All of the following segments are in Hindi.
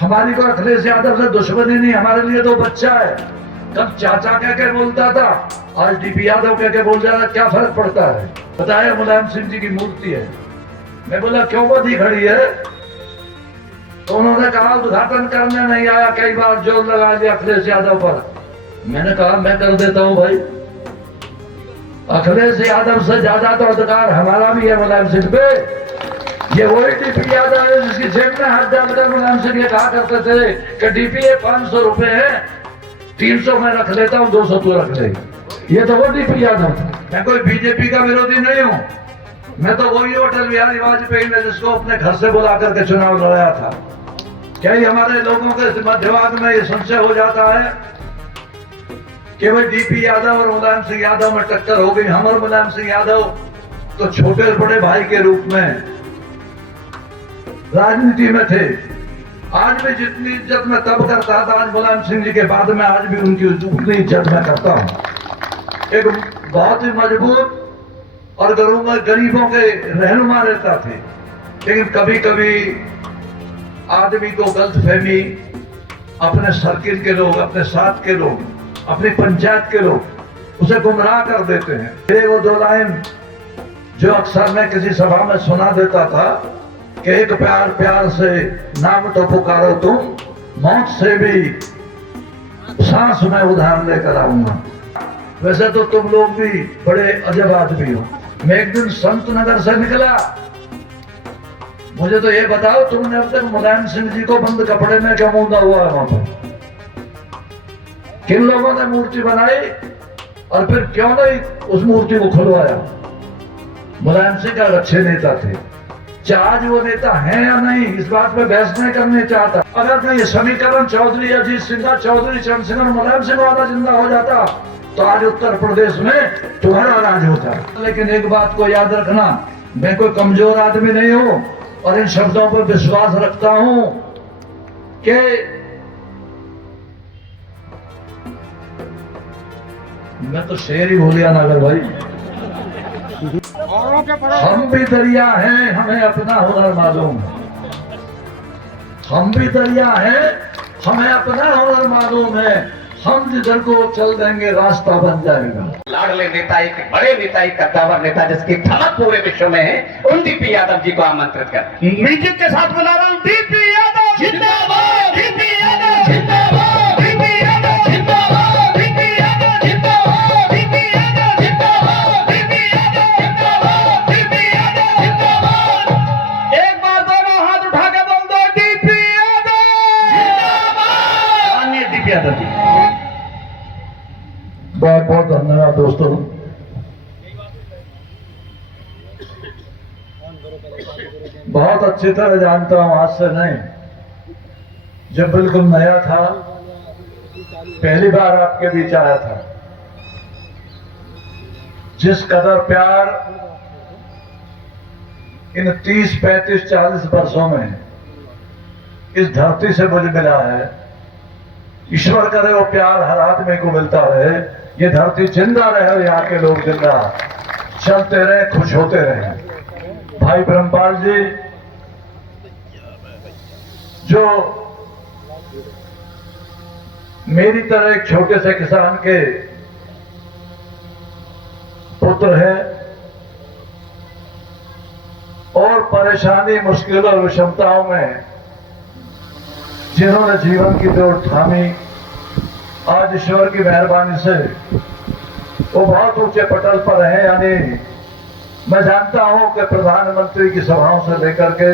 हमारी को अखिलेश यादव से दुश्मनी नहीं, हमारे लिए तो बच्चा है। कब चाचा कह के बोलता था, आज डीपी यादव कह के बोल जाता, क्या फर्क पड़ता है? बताया मुलायम सिंह जी की मूर्ति है। मैं बोला क्यों बधी खड़ी है? तो उन्होंने कहा उद्घाटन करने नहीं आया, कई बार जोर लगा दिया अखिलेश यादव पर। मैंने कहा मैं कर देता हूं भाई, अखिलेश यादव से ज्यादा तो अधिकार हमारा भी है मुलायम सिंह पे। ये वही डीपी यादव है जिसकी जेब में हाथ डालकर मुलायम सिंह ये कहा करते थे कि डीपी 500 रुपए है, 300 मैं रख लेता हूँ, 200 तू रख ले। ये तो वो डीपी यादव था। मैं कोई बीजेपी का विरोधी नहीं हूँ, मैं तो वही अटल बिहारी वाजपेयी ने जिसको अपने घर से बुला करके चुनाव लड़ाया था। क्या ही हमारे लोगों के दिमाग में ये संशय हो जाता है कि भाई डीपी यादव और मुलायम सिंह यादव में टक्कर हो गई। हम और मुलायम सिंह यादव तो छोटे बड़े भाई के रूप में राजनीति में थे। आज भी जितनी इज्जत मैं तब करता था आज मुलायम सिंह जी के बाद में, आज भी उनकी उतनी इज्जत मैं करता हूं। एक बहुत ही मजबूत और गरीबों के रहनुमा रहता थे, लेकिन कभी कभी आदमी को गलतफहमी, अपने सर्किल के लोग, अपने साथ के लोग, अपनी पंचायत के लोग उसे गुमराह कर देते हैं। एक वो दो लाइन जो अक्सर मैं किसी सभा में सुना देता था कि एक प्यार प्यार से नाम तो पुकारो तुम, मौत से भी सांस में उधार लेकर आऊंगा। वैसे तो तुम लोग भी बड़े अजब आदमी हो। मैं एक दिन संत नगर से निकला, मुझे तो ये बताओ तुमने अब तक मुलायम सिंह जी को बंद कपड़े में क्या मूंदा हुआ है वहां पर? किन लोगों ने मूर्ति बनाई और फिर क्यों नहीं उस मूर्ति को खुलवाया? मुलायम सिंह का अच्छे नेता थे। आज वो नेता है या नहीं इस बात में बहस नहीं करनी चाहता। अगर नहीं समीकरण चौधरी, अजीत सिंह चौधरी, चंद्र सिंह, मुलायम सिंह वाला जिंदा हो जाता तो आज उत्तर प्रदेश में तुम्हारा राज होता। लेकिन एक बात को याद रखना, मैं कोई कमजोर आदमी नहीं हूं और इन शब्दों पर विश्वास रखता हूं कि मैं तो शेर ही बोलिया ना अगर भाई। हम भी दरिया हैं, हमें अपना हुनर मालूम। हम भी दरिया हैं, हमें अपना हुनर मालूम है। हम जिधर को चल देंगे रास्ता बन जाएगा। लाडले नेता, एक बड़े नेता, एक कद्दावर नेता जिसकी धमक पूरे विश्व में है, उन डीपी यादव जी को आमंत्रित कर म्यूजिक के साथ बुला रहा हूँ। डीपी यादव जिंदाबाद, डीपी यादव जिंदाबाद, डीपी यादव जिंदाबाद, डीपी यादव जिंदाबाद, डीपी यादव जिंदाबाद, डीपी यादव जिंदाबाद, डीपी यादव जिंदाबाद। एक बार दोनों हाथ उठा के बोल दो, डीपी यादव जिंदाबाद। अन्य डीपी यादव जी बहुत बहुत धन्यवाद दोस्तों। बहुत अच्छी तरह जानता हूं, आज से नहीं, जब बिल्कुल नया था, पहली बार आपके बीच आया था, जिस कदर प्यार इन 30, 35, 40 वर्षों में इस धरती से मुझे मिला है, ईश्वर करे वो प्यार हर आदमी को मिलता रहे, ये धरती जिंदा रहे और यहाँ के लोग जिंदा चलते रहे, खुश होते रहे। भाई ब्रह्मपाल जी जो मेरी तरह एक छोटे से किसान के पुत्र है और परेशानी, मुश्किल और विषमताओं में जिन्होंने जीवन की दौड़ थामी, आज ईश्वर की मेहरबानी से वो बहुत ऊंचे पटल पर हैं। यानी मैं जानता हूं कि प्रधानमंत्री की सभाओं से लेकर के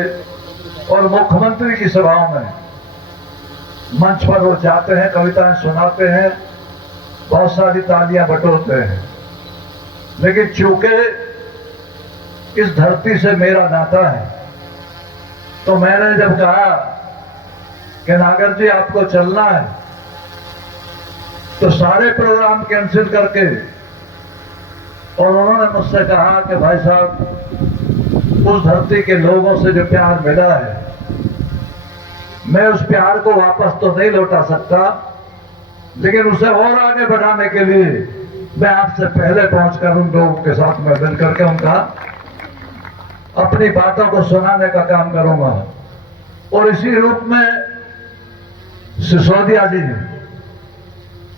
और मुख्यमंत्री की सभाओं में मंच पर वो जाते हैं, कविताएं सुनाते हैं, बहुत सारी तालियां बटोरते हैं। लेकिन चूंकि इस धरती से मेरा नाता है, तो मैंने जब कहा कि नागर जी आपको चलना है, तो सारे प्रोग्राम कैंसिल करके, और उन्होंने मुझसे कहा कि भाई साहब उस धरती के लोगों से जो प्यार मिला है, मैं उस प्यार को वापस तो नहीं लौटा सकता, लेकिन उसे और आगे बढ़ाने के लिए मैं आपसे पहले पहुंचकर उन लोगों के साथ में मिल करके उनका अपनी बातों को सुनाने का काम करूंगा। और इसी रूप में सिसोदिया जी हैं।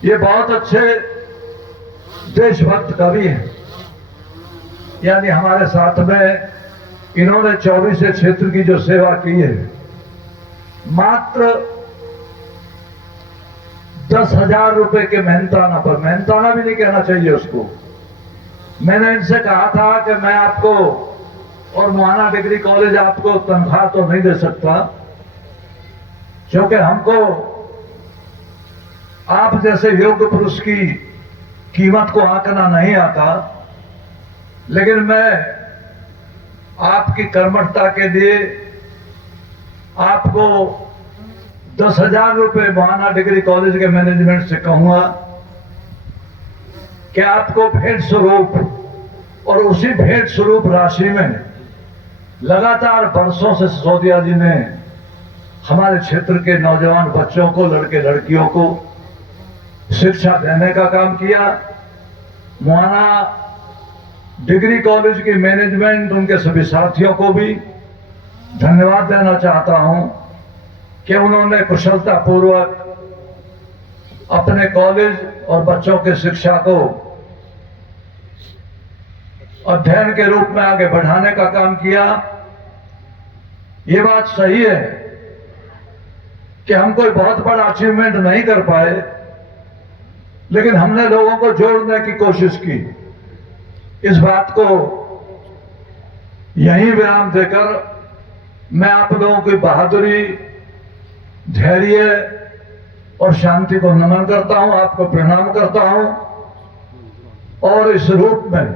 ये बहुत अच्छे देशभक्त कवि हैं। यानी हमारे साथ में इन्होंने 24 क्षेत्र की जो सेवा की है, मात्र 10,000 रुपए के मेहनताना पर, मेहनताना भी नहीं कहना चाहिए उसको, मैंने इनसे कहा था कि मैं आपको और मुहाना डिग्री कॉलेज आपको तनख्वाह तो नहीं दे सकता, क्योंकि हमको आप जैसे योग्य पुरुष की कीमत को आंकना नहीं आता, लेकिन मैं आपकी कर्मठता के लिए आपको 10,000 रुपए मुहाना डिग्री कॉलेज के मैनेजमेंट से कहूंगा कि आपको भेंट स्वरूप, और उसी भेंट स्वरूप राशि में लगातार बरसों से सिसोदिया जी ने हमारे क्षेत्र के नौजवान बच्चों को, लड़के लड़कियों को शिक्षा देने का काम किया। मुहाना डिग्री कॉलेज की मैनेजमेंट, उनके सभी साथियों को भी धन्यवाद देना चाहता हूं कि उन्होंने कुशलता पूर्वक अपने कॉलेज और बच्चों के शिक्षा को अध्ययन के रूप में आगे बढ़ाने का काम किया। ये बात सही है कि हम कोई बहुत बड़ा अचीवमेंट नहीं कर पाए, लेकिन हमने लोगों को जोड़ने की कोशिश की। इस बात को यहीं विराम देकर मैं आप लोगों की बहादुरी, धैर्य और शांति को नमन करता हूं, आपको प्रणाम करता हूं, और इस रूप में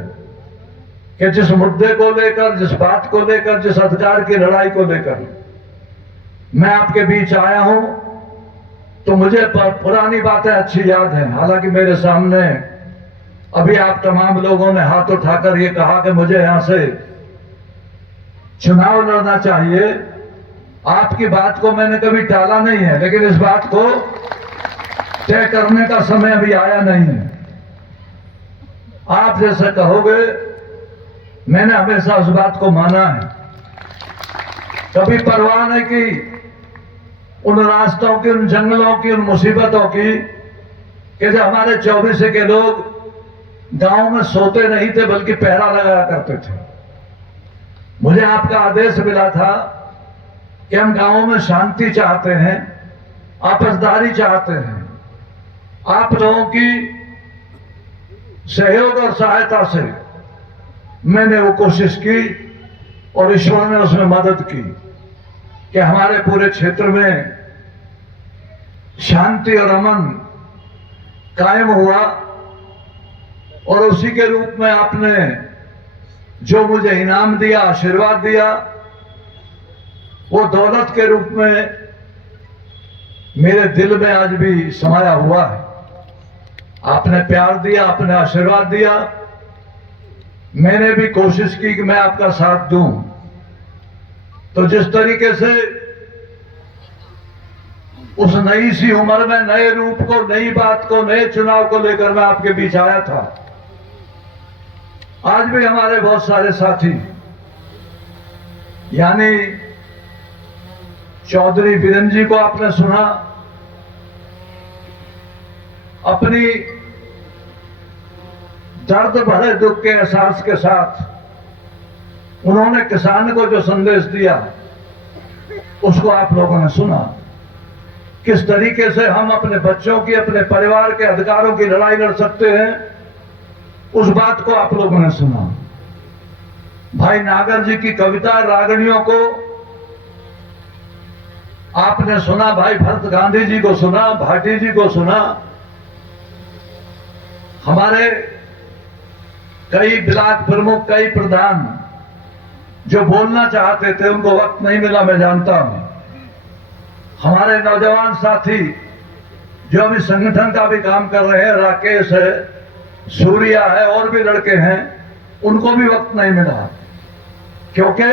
कि जिस मुद्दे को लेकर, जिस बात को लेकर, जिस अधिकार की लड़ाई को लेकर मैं आपके बीच आया हूं, तो मुझे पुरानी बातें अच्छी याद हैं। हालांकि मेरे सामने अभी आप तमाम लोगों ने हाथ उठाकर ये कहा कि मुझे यहां से चुनाव लड़ना चाहिए। आपकी बात को मैंने कभी टाला नहीं है, लेकिन इस बात को तय करने का समय अभी आया नहीं है। आप जैसे कहोगे, मैंने हमेशा उस बात को माना है, कभी परवाह नहीं की उन रास्तों की, उन जंगलों की, उन मुसीबतों की कि जब हमारे 24 के लोग गांव में सोते नहीं थे बल्कि पहरा लगाया करते थे। मुझे आपका आदेश मिला था कि हम गांवों में शांति चाहते हैं, आपसदारी चाहते हैं। आप लोगों की सहयोग और सहायता से मैंने वो कोशिश की और ईश्वर ने उसमें मदद की कि हमारे पूरे क्षेत्र में शांति और अमन कायम हुआ। और उसी के रूप में आपने जो मुझे इनाम दिया, आशीर्वाद दिया, वो दौलत के रूप में मेरे दिल में आज भी समाया हुआ है। आपने प्यार दिया, आपने आशीर्वाद दिया, मैंने भी कोशिश की कि मैं आपका साथ दूं। तो जिस तरीके से उस नई सी उम्र में नए रूप को, नई बात को, नए चुनाव को लेकर मैं आपके बीच आया था, आज भी हमारे बहुत सारे साथी, यानी चौधरी वीरेंद्र जी को आपने सुना, अपनी दर्द भरे दुख के एहसास के साथ उन्होंने किसान को जो संदेश दिया उसको आप लोगों ने सुना। किस तरीके से हम अपने बच्चों की, अपने परिवार के अधिकारों की लड़ाई लड़ सकते हैं, उस बात को आप लोगों ने सुना। भाई नागर जी की कविता रागणियों को आपने सुना, भाई भरत गांधी जी को सुना, भाटी जी को सुना। हमारे कई ब्लॉक प्रमुख, कई प्रधान जो बोलना चाहते थे उनको वक्त नहीं मिला, मैं जानता हूं। हमारे नौजवान साथी जो अभी संगठन का भी काम कर रहे हैं, राकेश है, सूर्या है, और भी लड़के हैं, उनको भी वक्त नहीं मिला, क्योंकि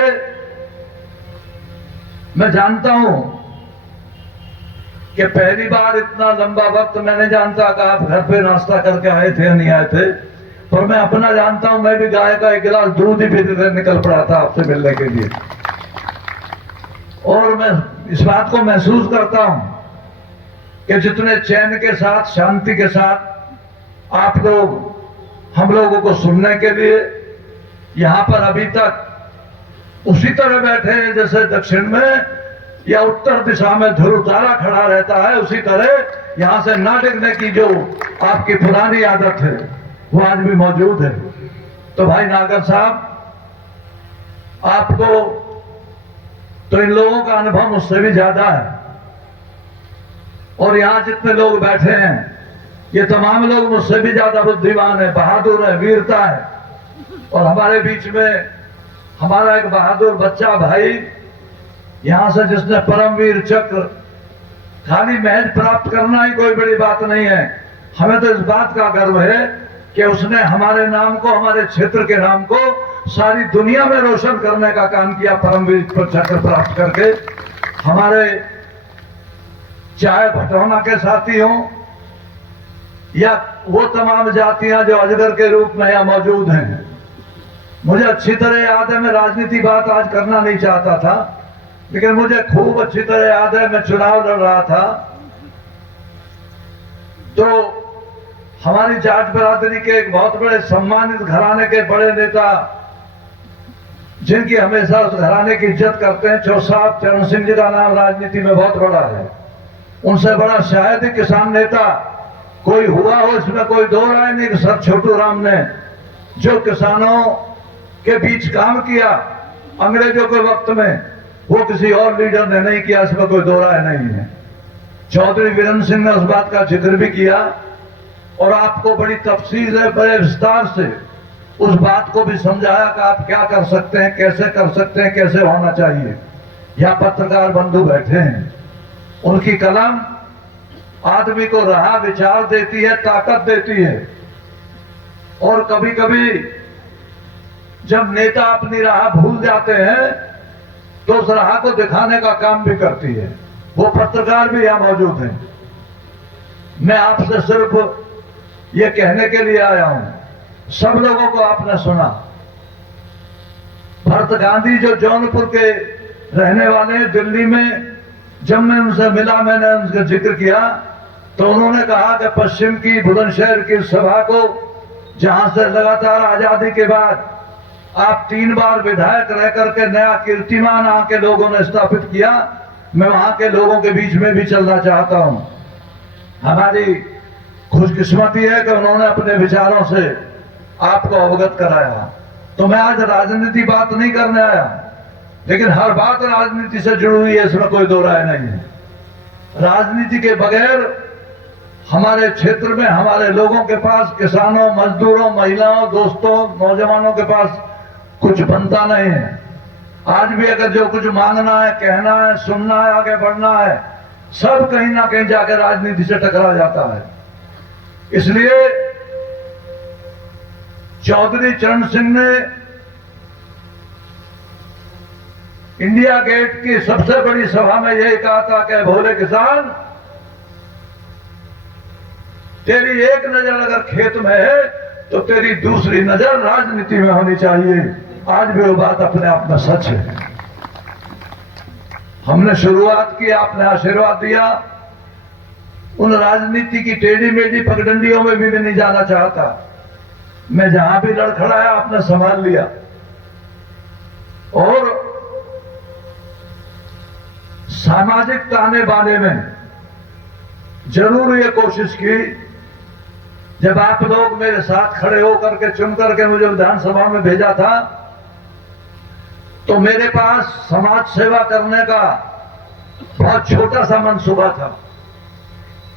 मैं जानता हूं कि पहली बार इतना लंबा वक्त मैं नहीं जानता कि आप घर पे नाश्ता करके आए थे या नहीं आए थे, पर मैं अपना जानता हूं, मैं भी गाय का एक गिलास दूध ही पीते निकल पड़ा था आपसे मिलने के लिए। और मैं इस बात को महसूस करता हूं कि जितने चैन के साथ, शांति के साथ आप लोग हम लोगों को सुनने के लिए यहां पर अभी तक उसी तरह बैठे हैं जैसे दक्षिण में या उत्तर दिशा में ध्रुव तारा खड़ा रहता है, उसी तरह यहां से ना डिगने की जो आपकी पुरानी आदत है वो आज भी मौजूद है। तो भाई नागर साहब, आपको तो इन लोगों का अनुभव मुझसे भी ज्यादा है, और यहां जितने लोग बैठे हैं ये तमाम लोग मुझसे भी ज्यादा बुद्धिमान है, बहादुर है, वीरता है। और हमारे बीच में हमारा एक बहादुर बच्चा भाई यहां से जिसने परमवीर चक्र, खाली महज प्राप्त करना ही कोई बड़ी बात नहीं है, हमें तो इस बात का गर्व है कि उसने हमारे नाम को, हमारे क्षेत्र के नाम को सारी दुनिया में रोशन करने का काम किया परमवीर चक्र प्राप्त करके। हमारे चाहे भटौना के साथी हों या वो तमाम जातियां जो अजगर के रूप में यहाँ मौजूद हैं, मुझे अच्छी तरह याद है, मैं राजनीति बात आज करना नहीं चाहता था, लेकिन मुझे खूब अच्छी तरह याद है, मैं चुनाव लड़ रहा था तो हमारी जाट बरादरी के एक बहुत बड़े सम्मानित घराने के बड़े नेता, जिनकी हमेशा उस घराने की इज्जत करते हैं, चौसाब चरण सिंह जी का नाम राजनीति में बहुत बड़ा है, उनसे बड़ा शायद ही किसान नेता कोई हुआ हो, इसमें कोई दो राय नहीं कि सर छोटू राम ने जो किसानों के बीच काम किया अंग्रेजों के वक्त में, वो किसी और लीडर ने नहीं किया, इसमें कोई दो राय नहीं है। चौधरी वीरेंद्र सिंह ने उस बात का जिक्र भी किया और आपको बड़ी तफसील है, बड़े विस्तार से उस बात को भी समझाया कि आप क्या कर सकते हैं, कैसे कर सकते हैं, कैसे होना चाहिए। यहाँ पत्रकार बंधु बैठे हैं, उनकी कलम आदमी को राह विचार देती है, ताकत देती है, और कभी कभी जब नेता अपनी राह भूल जाते हैं तो उस राह को दिखाने का काम भी करती है। वो पत्रकार भी यहां मौजूद हैं। मैं आपसे सिर्फ ये कहने के लिए आया हूं, सब लोगों को आपने सुना, भरत गांधी जो जौनपुर के रहने वाले हैं, दिल्ली में जब मैं उनसे मिला, मैंने उनका जिक्र किया तो उन्होंने कहा कि पश्चिम की बुलंदशहर की सभा को, जहां से लगातार आजादी के बाद आप 3 बार विधायक रह करके नया कीर्तिमान आके लोगों ने स्थापित किया, मैं वहां के लोगों के बीच में भी चलना चाहता हूं। हमारी खुशकिस्मती है कि उन्होंने अपने विचारों से आपको अवगत कराया। तो मैं आज राजनीति बात नहीं करने आया, लेकिन हर बात राजनीति से जुड़ी हुई है, इसमें कोई दो राय नहीं है। राजनीति के बगैर हमारे क्षेत्र में हमारे लोगों के पास, किसानों, मजदूरों, महिलाओं, दोस्तों, नौजवानों के पास कुछ बनता नहीं है। आज भी अगर जो कुछ मांगना है, कहना है, सुनना है, आगे बढ़ना है, सब कहीं ना कहीं जाकर राजनीति से टकरा जाता है। इसलिए चौधरी चरण सिंह ने इंडिया गेट की सबसे बड़ी सभा में यही कहा था कि भोले किसान, तेरी एक नजर अगर खेत में है तो तेरी दूसरी नजर राजनीति में होनी चाहिए। आज भी वो बात अपने आप में सच है। हमने शुरुआत की, आपने आशीर्वाद दिया, उन राजनीति की टेढ़ी मेढ़ी पगडंडियों में भी मैं नहीं जाना चाहता। मैं जहां भी लड़खड़ाया आपने संभाल लिया, और सामाजिक ताने बाने में जरूर ये कोशिश की, जब आप लोग मेरे साथ खड़े होकर के चुन करके मुझे विधानसभा में भेजा था, तो मेरे पास समाज सेवा करने का बहुत छोटा सा मंसूबा था।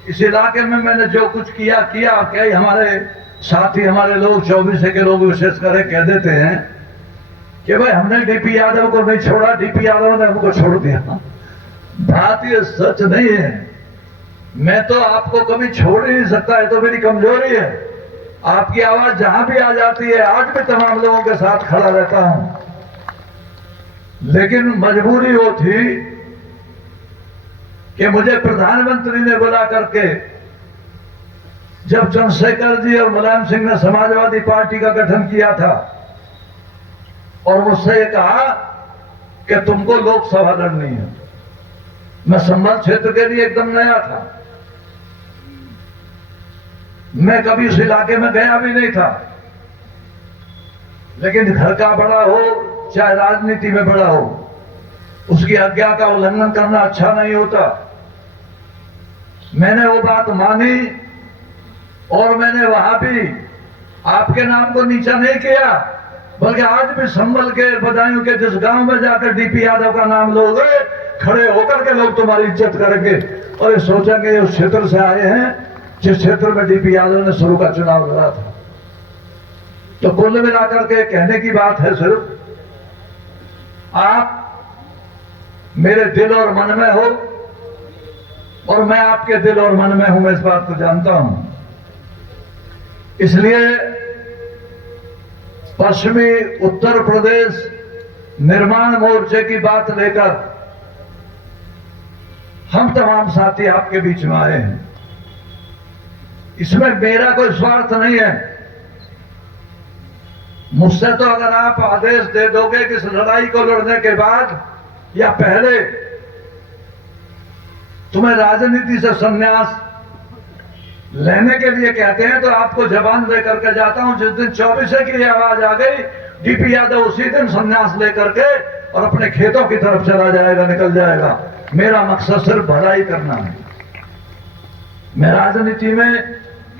इस इलाके में मैंने जो कुछ किया क्या हमारे साथी, हमारे लोग 24 के लोग विशेष करके कह देते हैं कि भाई हमने डीपी यादव को नहीं छोड़ा, डीपी यादव ने हमको छोड़ दिया। बात ये सच नहीं है। मैं तो आपको कभी छोड़ ही नहीं सकता, है तो मेरी कमजोरी है। आपकी आवाज जहां भी आ जाती है, आज भी तमाम लोगों के साथ खड़ा रहता हूं, लेकिन मजबूरी वो थी कि मुझे प्रधानमंत्री ने बुला करके, जब चंद्रशेखर जी और मुलायम सिंह ने समाजवादी पार्टी का गठन किया था, और मुझसे ये कहा कि तुमको लोकसभा लड़नी है। मैं संभल क्षेत्र के लिए एकदम नया था, मैं कभी उस इलाके में गया भी नहीं था, लेकिन घर का बड़ा हो चाहे राजनीति में बड़ा हो, उसकी आज्ञा का उल्लंघन करना अच्छा नहीं होता। मैंने वो बात मानी और मैंने वहां भी आपके नाम को नीचा नहीं किया, बल्कि आज भी संभल के बदायूं के जिस गांव में जाकर डीपी यादव का नाम लोगे, खड़े होकर के लोग तुम्हारी इज्जत करेंगे और ये सोचेंगे उस क्षेत्र से आए हैं जिस क्षेत्र में डीपी यादव ने शुरू का चुनाव लड़ा था। तो कुल मिलाकर के कहने की बात है, सिर्फ आप मेरे दिल और मन में हो और मैं आपके दिल और मन में हूं, मैं इस बात को जानता हूं। इसलिए पश्चिमी उत्तर प्रदेश निर्माण मोर्चे की बात लेकर हम तमाम साथी आपके बीच में आए हैं। इसमें मेरा कोई स्वार्थ नहीं है। मुझसे तो अगर आप आदेश दे दोगे कि इस लड़ाई को लड़ने के बाद या पहले तुम्हें राजनीति से संन्यास लेने के लिए कहते हैं, तो आपको जबान दे करके जाता हूं, जिस दिन 24 की आवाज आ गई, डीपी यादव उसी दिन संन्यास लेकर के और अपने खेतों की तरफ चला जाएगा, निकल जाएगा। मेरा मकसद सिर्फ भलाई करना है। मैं राजनीति में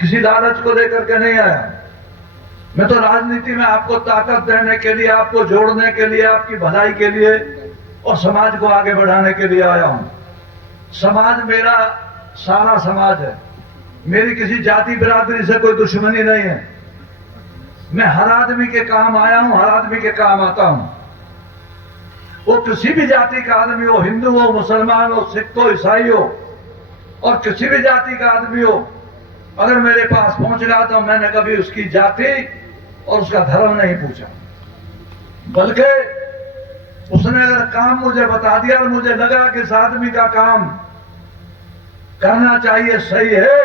किसी लालच को लेकर के नहीं आया। मैं तो राजनीति में आपको ताकत देने के लिए, आपको जोड़ने के लिए, आपकी भलाई के लिए और समाज को आगे बढ़ाने के लिए आया हूं। समाज मेरा सारा समाज है। मेरी किसी जाति बिरादरी से कोई दुश्मनी नहीं है। मैं हर आदमी के काम आया हूं, हर आदमी के काम आता हूं। वो किसी भी जाति का आदमी हो, हिंदू हो, मुसलमान हो, सिख हो, ईसाई हो और किसी भी जाति का आदमी हो, अगर मेरे पास पहुंच गया तो मैंने कभी उसकी जाति और उसका धर्म नहीं पूछा, बल्कि उसने अगर काम मुझे बता दिया और मुझे लगा कि इस आदमी का काम करना चाहिए, सही है,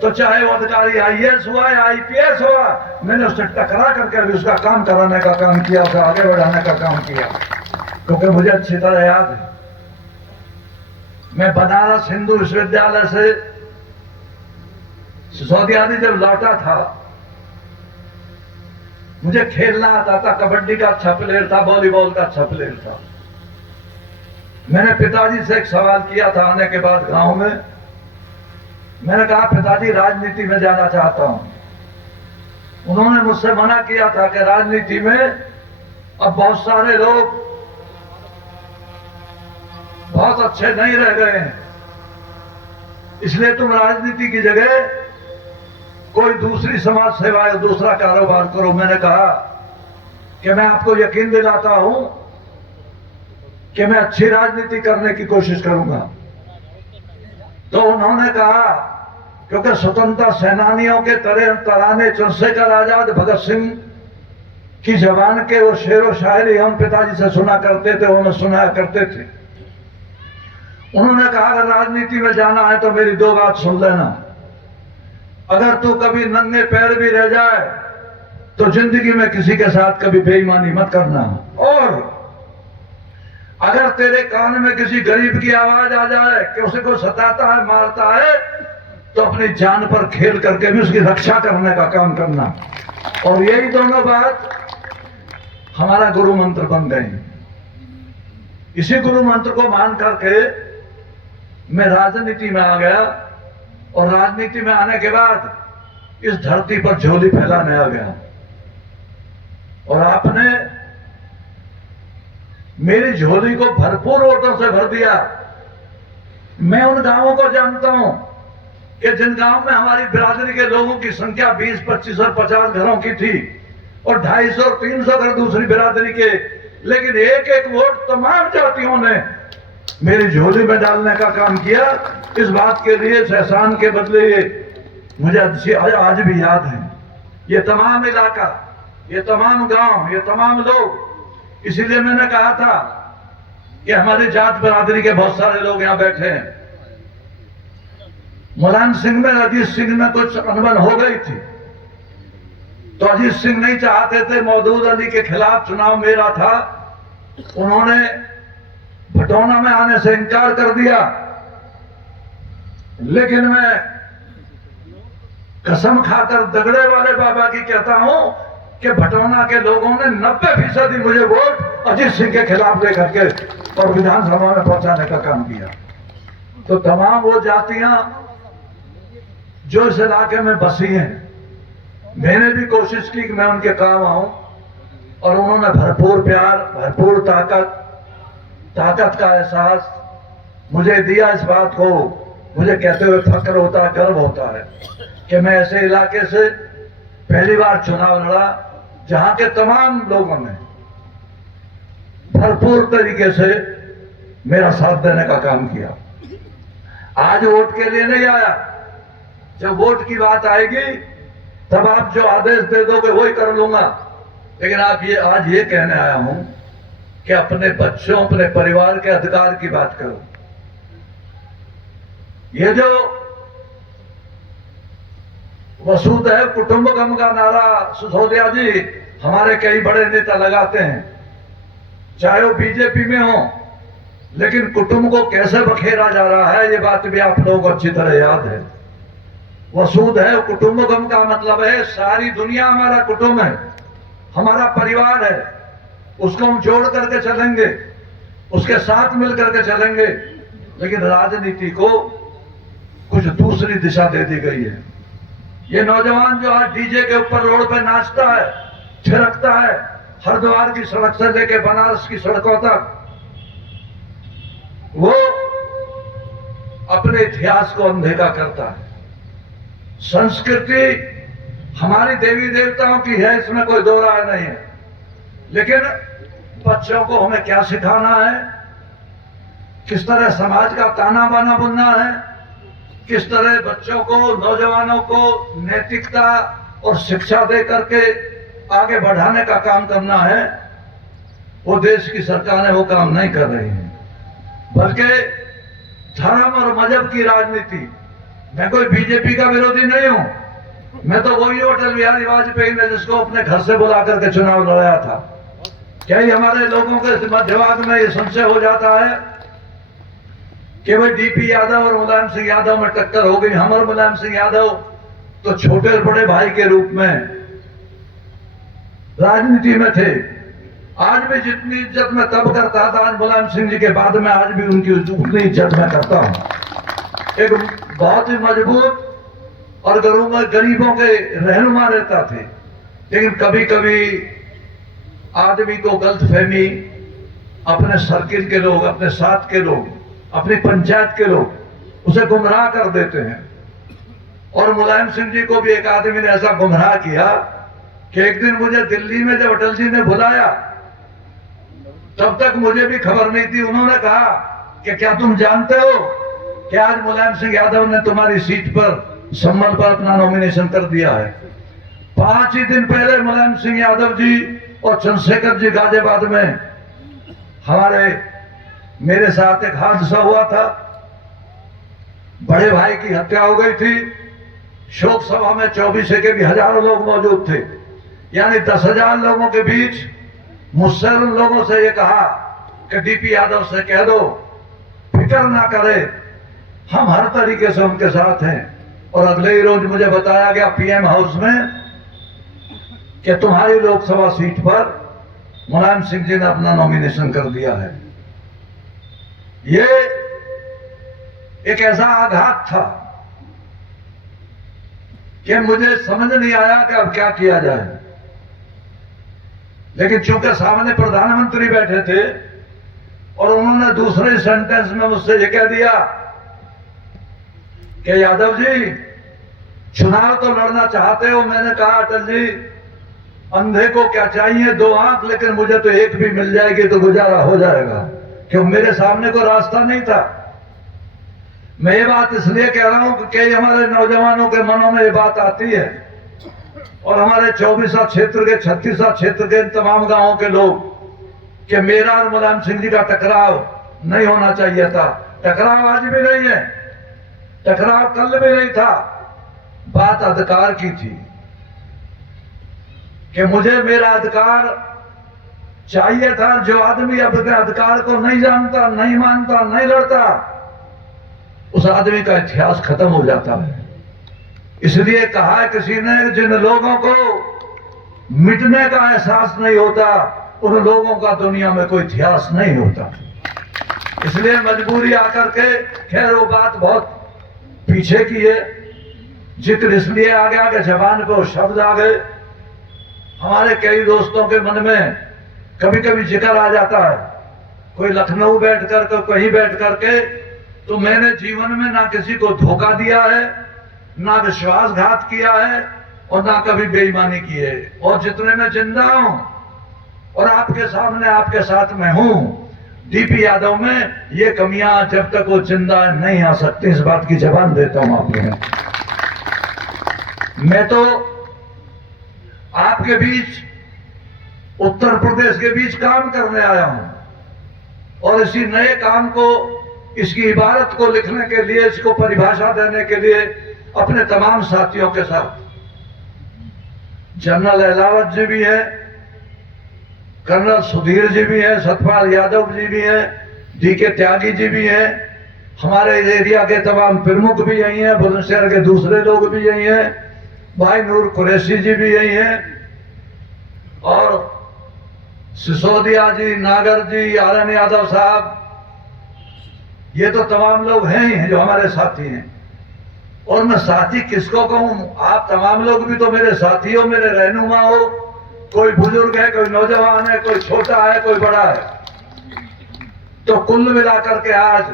तो चाहे वो अधिकारी आईएएस हुआ या आईपीएस हुआ, मैंने उससे टकरा करके भी उसका काम कराने का काम किया, उसे आगे बढ़ाने का काम किया। क्योंकि मुझे अच्छी तरह याद है, मैं बनारस हिंदू विश्वविद्यालय से सिसोदिया जब लौटा था, मुझे खेलना आता था, कबड्डी का अच्छा प्लेयर था, वॉलीबॉल का अच्छा प्लेयर था। मैंने पिताजी से एक सवाल किया था आने के बाद गांव में। मैंने कहा, पिताजी राजनीति में जाना चाहता हूं। उन्होंने मुझसे मना किया था कि राजनीति में अब बहुत सारे लोग बहुत अच्छे नहीं रह गए हैं, इसलिए तुम राजनीति की जगह कोई दूसरी समाज सेवा या दूसरा कारोबार करो। मैंने कहा कि मैं आपको यकीन दिलाता हूं कि मैं अच्छी राजनीति करने की कोशिश करूंगा। तो उन्होंने कहा, क्योंकि स्वतंत्रता सेनानियों के तराने चंद्रशेखर आजाद, भगत सिंह की जबान के वो शेरो शायरी हम पिताजी से सुना करते थे, उन्हें सुनाया करते थे। उन्होंने कहा, अगर राजनीति में जाना है तो मेरी दो बात सुन लेना। अगर तू कभी नंगे पैर भी रह जाए तो जिंदगी में किसी के साथ कभी बेईमानी मत करना, और अगर तेरे कान में किसी गरीब की आवाज आ जाए कि उसे कोई सताता है, मारता है, तो अपनी जान पर खेल करके भी उसकी रक्षा करने का काम करना। और यही दोनों बात हमारा गुरु मंत्र बन गए। इसी गुरु मंत्र को मान करके मैं राजनीति में आ गया, और राजनीति में आने के बाद इस धरती पर झोली फैलाने आ गया। और आपने मेरी झोली को भरपूर वोटों से भर दिया। मैं उन गांवों को जानता हूं कि जिन गांव में हमारी बिरादरी के लोगों की संख्या 20, 25 और 50 घरों की थी, और 250 और 300 घर दूसरी बिरादरी के, लेकिन एक एक वोट तमाम जातियों ने मेरी झोली में डालने का काम किया। इस बात के लिए, इस एहसान के बदले, ये मुझे आज भी याद है। ये तमाम इलाका, ये तमाम गांव, ये तमाम लोग, इसीलिए मैंने कहा था कि हमारी जात बिरादरी के बहुत सारे लोग यहां बैठे हैं। मुलायम सिंह में अजीत सिंह में कुछ अनबन हो गई थी, तो अजीत सिंह नहीं चाहते थे, मौदूद अली के खिलाफ चुनाव मेरा था, उन्होंने भटौना में आने से इनकार कर दिया। लेकिन मैं कसम खाकर दगड़े वाले बाबा की कहता हूं कि भटौना के लोगों ने 90% मुझे वोट अजीत सिंह के खिलाफ लेकर के और विधानसभा में पहुंचाने का काम किया। तो तमाम वो जातियां जो इस इलाके में बसी हैं, मैंने भी कोशिश की कि मैं उनके काम आऊं और उन्होंने भरपूर प्यार, भरपूर ताकत का एहसास मुझे दिया। इस बात को मुझे कहते हुए फक्र होता है, गर्व होता है कि मैं ऐसे इलाके से पहली बार चुनाव लड़ा जहां के तमाम लोगों ने भरपूर तरीके से मेरा साथ देने का काम किया। आज वोट के लिए नहीं आया, जब वोट की बात आएगी तब आप जो आदेश दे दोगे वही कर लूंगा, लेकिन आज ये कहने आया हूं कि अपने बच्चों, अपने परिवार के अधिकार की बात करो। ये जो वसुधैव कुटुंबकम का नारा सिसोदिया जी हमारे कई बड़े नेता लगाते हैं, चाहे वो बीजेपी में हो, लेकिन कुटुंब को कैसे बखेरा जा रहा है ये बात भी आप लोगों को अच्छी तरह याद है। वसुधैव कुटुंबकम का मतलब है सारी दुनिया हमारा कुटुंब है, हमारा परिवार है, उसको हम जोड़ करके चलेंगे, उसके साथ मिल करके चलेंगे। लेकिन राजनीति को कुछ दूसरी दिशा दे दी गई है। ये नौजवान जो आज डीजे के ऊपर रोड पे नाचता है, थिरकता है, हरिद्वार की सड़क से लेके बनारस की सड़कों तक, वो अपने इतिहास को अनदेखा करता है। संस्कृति हमारी देवी देवताओं की है, इसमें कोई दो राय नहीं है, लेकिन बच्चों को हमें क्या सिखाना है, किस तरह समाज का ताना बाना बुनना है, किस तरह बच्चों को, नौजवानों को नैतिकता और शिक्षा दे करके आगे बढ़ाने का काम करना है, वो देश की सरकारें वो काम नहीं कर रही हैं, बल्कि धर्म और मजहब की राजनीति। मैं कोई बीजेपी का विरोधी नहीं हूं, मैं तो वही अटल बिहारी वाजपेयी ने जिसको अपने घर से बुला करके चुनाव लड़ाया था। क्या ही हमारे लोगों के दिमाग में ये संशय हो जाता है कि भाई डीपी यादव और मुलायम सिंह यादव में टक्कर हो गई। हम और मुलायम सिंह यादव तो छोटे और बड़े भाई के रूप में राजनीति में थे। आज भी जितनी इज्जत मैं तब करता था आज मुलायम सिंह जी के बाद में, आज भी उनकी उतनी इज्जत मैं करता हूं। एक बहुत ही मजबूत और गरीबों के रहनुमा रहता थे, लेकिन कभी कभी आदमी को गलतफहमी, अपने सर्किल के लोग, अपने साथ के लोग, अपनी पंचायत के लोग उसे गुमराह कर देते हैं। और मुलायम सिंह जी को भी एक आदमी ने ऐसा गुमराह किया कि एक दिन मुझे दिल्ली में जब अटल जी ने बुलाया, तब तक मुझे भी खबर नहीं थी। उन्होंने कहा कि क्या तुम जानते हो कि आज मुलायम सिंह यादव ने तुम्हारी सीट पर संभल पर अपना नॉमिनेशन कर दिया है। 5 ही दिन पहले मुलायम सिंह यादव जी और चंद्रशेखर जी गाजियाबाद में मेरे साथ एक हादसा हुआ था, बड़े भाई की हत्या हो गई थी। शोक सभा में 24 के भी हजारों लोग मौजूद थे, यानी 10,000 लोगों के बीच मुझसे उन लोगों से ये कहा कि डीपी यादव से कह दो फिक्र ना करे, हम हर तरीके से उनके साथ हैं। और अगले ही रोज मुझे बताया गया पीएम हाउस में कि तुम्हारी लोकसभा सीट पर मुलायम सिंह जी ने अपना नॉमिनेशन कर दिया है। ये एक ऐसा आघात था कि मुझे समझ नहीं आया कि अब क्या किया जाए, लेकिन चूंकि सामने प्रधानमंत्री बैठे थे और उन्होंने दूसरे सेंटेंस में मुझसे ये कह दिया कि यादव जी चुनाव तो लड़ना चाहते हो। मैंने कहा अटल जी, अंधे को क्या चाहिए 2 आंख, लेकिन मुझे तो एक भी मिल जाएगी तो गुजारा हो जाएगा, क्यों मेरे सामने कोई रास्ता नहीं था। मैं ये बात इसलिए कह रहा हूं कि कई हमारे नौजवानों के मनों में ये बात आती है और हमारे 24 क्षेत्र के, 36 क्षेत्र के तमाम गांवों के लोग कि मेरा और मुलायम सिंह जी का टकराव नहीं होना चाहिए था। टकराव आज भी नहीं है, टकराव कल भी नहीं था। बात अधिकार की थी कि मुझे मेरा अधिकार चाहिए था। जो आदमी अपने अधिकार को नहीं जानता, नहीं मानता, नहीं लड़ता, उस आदमी का इतिहास खत्म हो जाता है। इसलिए कहा है किसी ने, जिन लोगों को मिटने का एहसास नहीं होता उन लोगों का दुनिया में कोई इतिहास नहीं होता। इसलिए मजबूरी आकर के, खैर वो बात बहुत पीछे की है, जिक्र इसलिए आ गया कि जबान पे वो शब्द आ गए। हमारे कई दोस्तों के मन में कभी कभी जिक्र आ जाता है, कोई लखनऊ बैठ कर के, कहीं बैठ करके, तो मैंने जीवन में ना किसी को धोखा दिया है, ना विश्वासघात किया है और ना कभी बेईमानी की है। और जितने मैं जिंदा हूं और आपके सामने आपके साथ में हूं, डीपी यादव में ये कमियां जब तक वो जिंदा नहीं आ सकती, इस बात की जबान देता हूं आपको। मैं तो आपके बीच, उत्तर प्रदेश के बीच काम करने आया हूं और इसी नए काम को, इसकी इबारत को लिखने के लिए, इसको परिभाषा देने के लिए अपने तमाम साथियों के साथ, जनरल अहलावत जी भी है, कर्नल सुधीर जी भी हैं, सतपाल यादव जी भी हैं, डीके त्यागी जी भी हैं, हमारे एरिया के तमाम प्रमुख भी यही हैं, बुलंदशहर के दूसरे लोग भी यही हैं, भाई नूर कुरैशी जी भी यही हैं, और सिसोदिया जी, नागर जी, आरएन यादव साहब, ये तो तमाम लोग हैं ही जो हमारे साथी हैं। और मैं साथी किसको कहूं? आप तमाम लोग भी तो मेरे साथी हो, मेरे रहनुमा हो। कोई बुजुर्ग है, कोई नौजवान है, कोई छोटा है, कोई बड़ा है। तो कुल मिलाकर के आज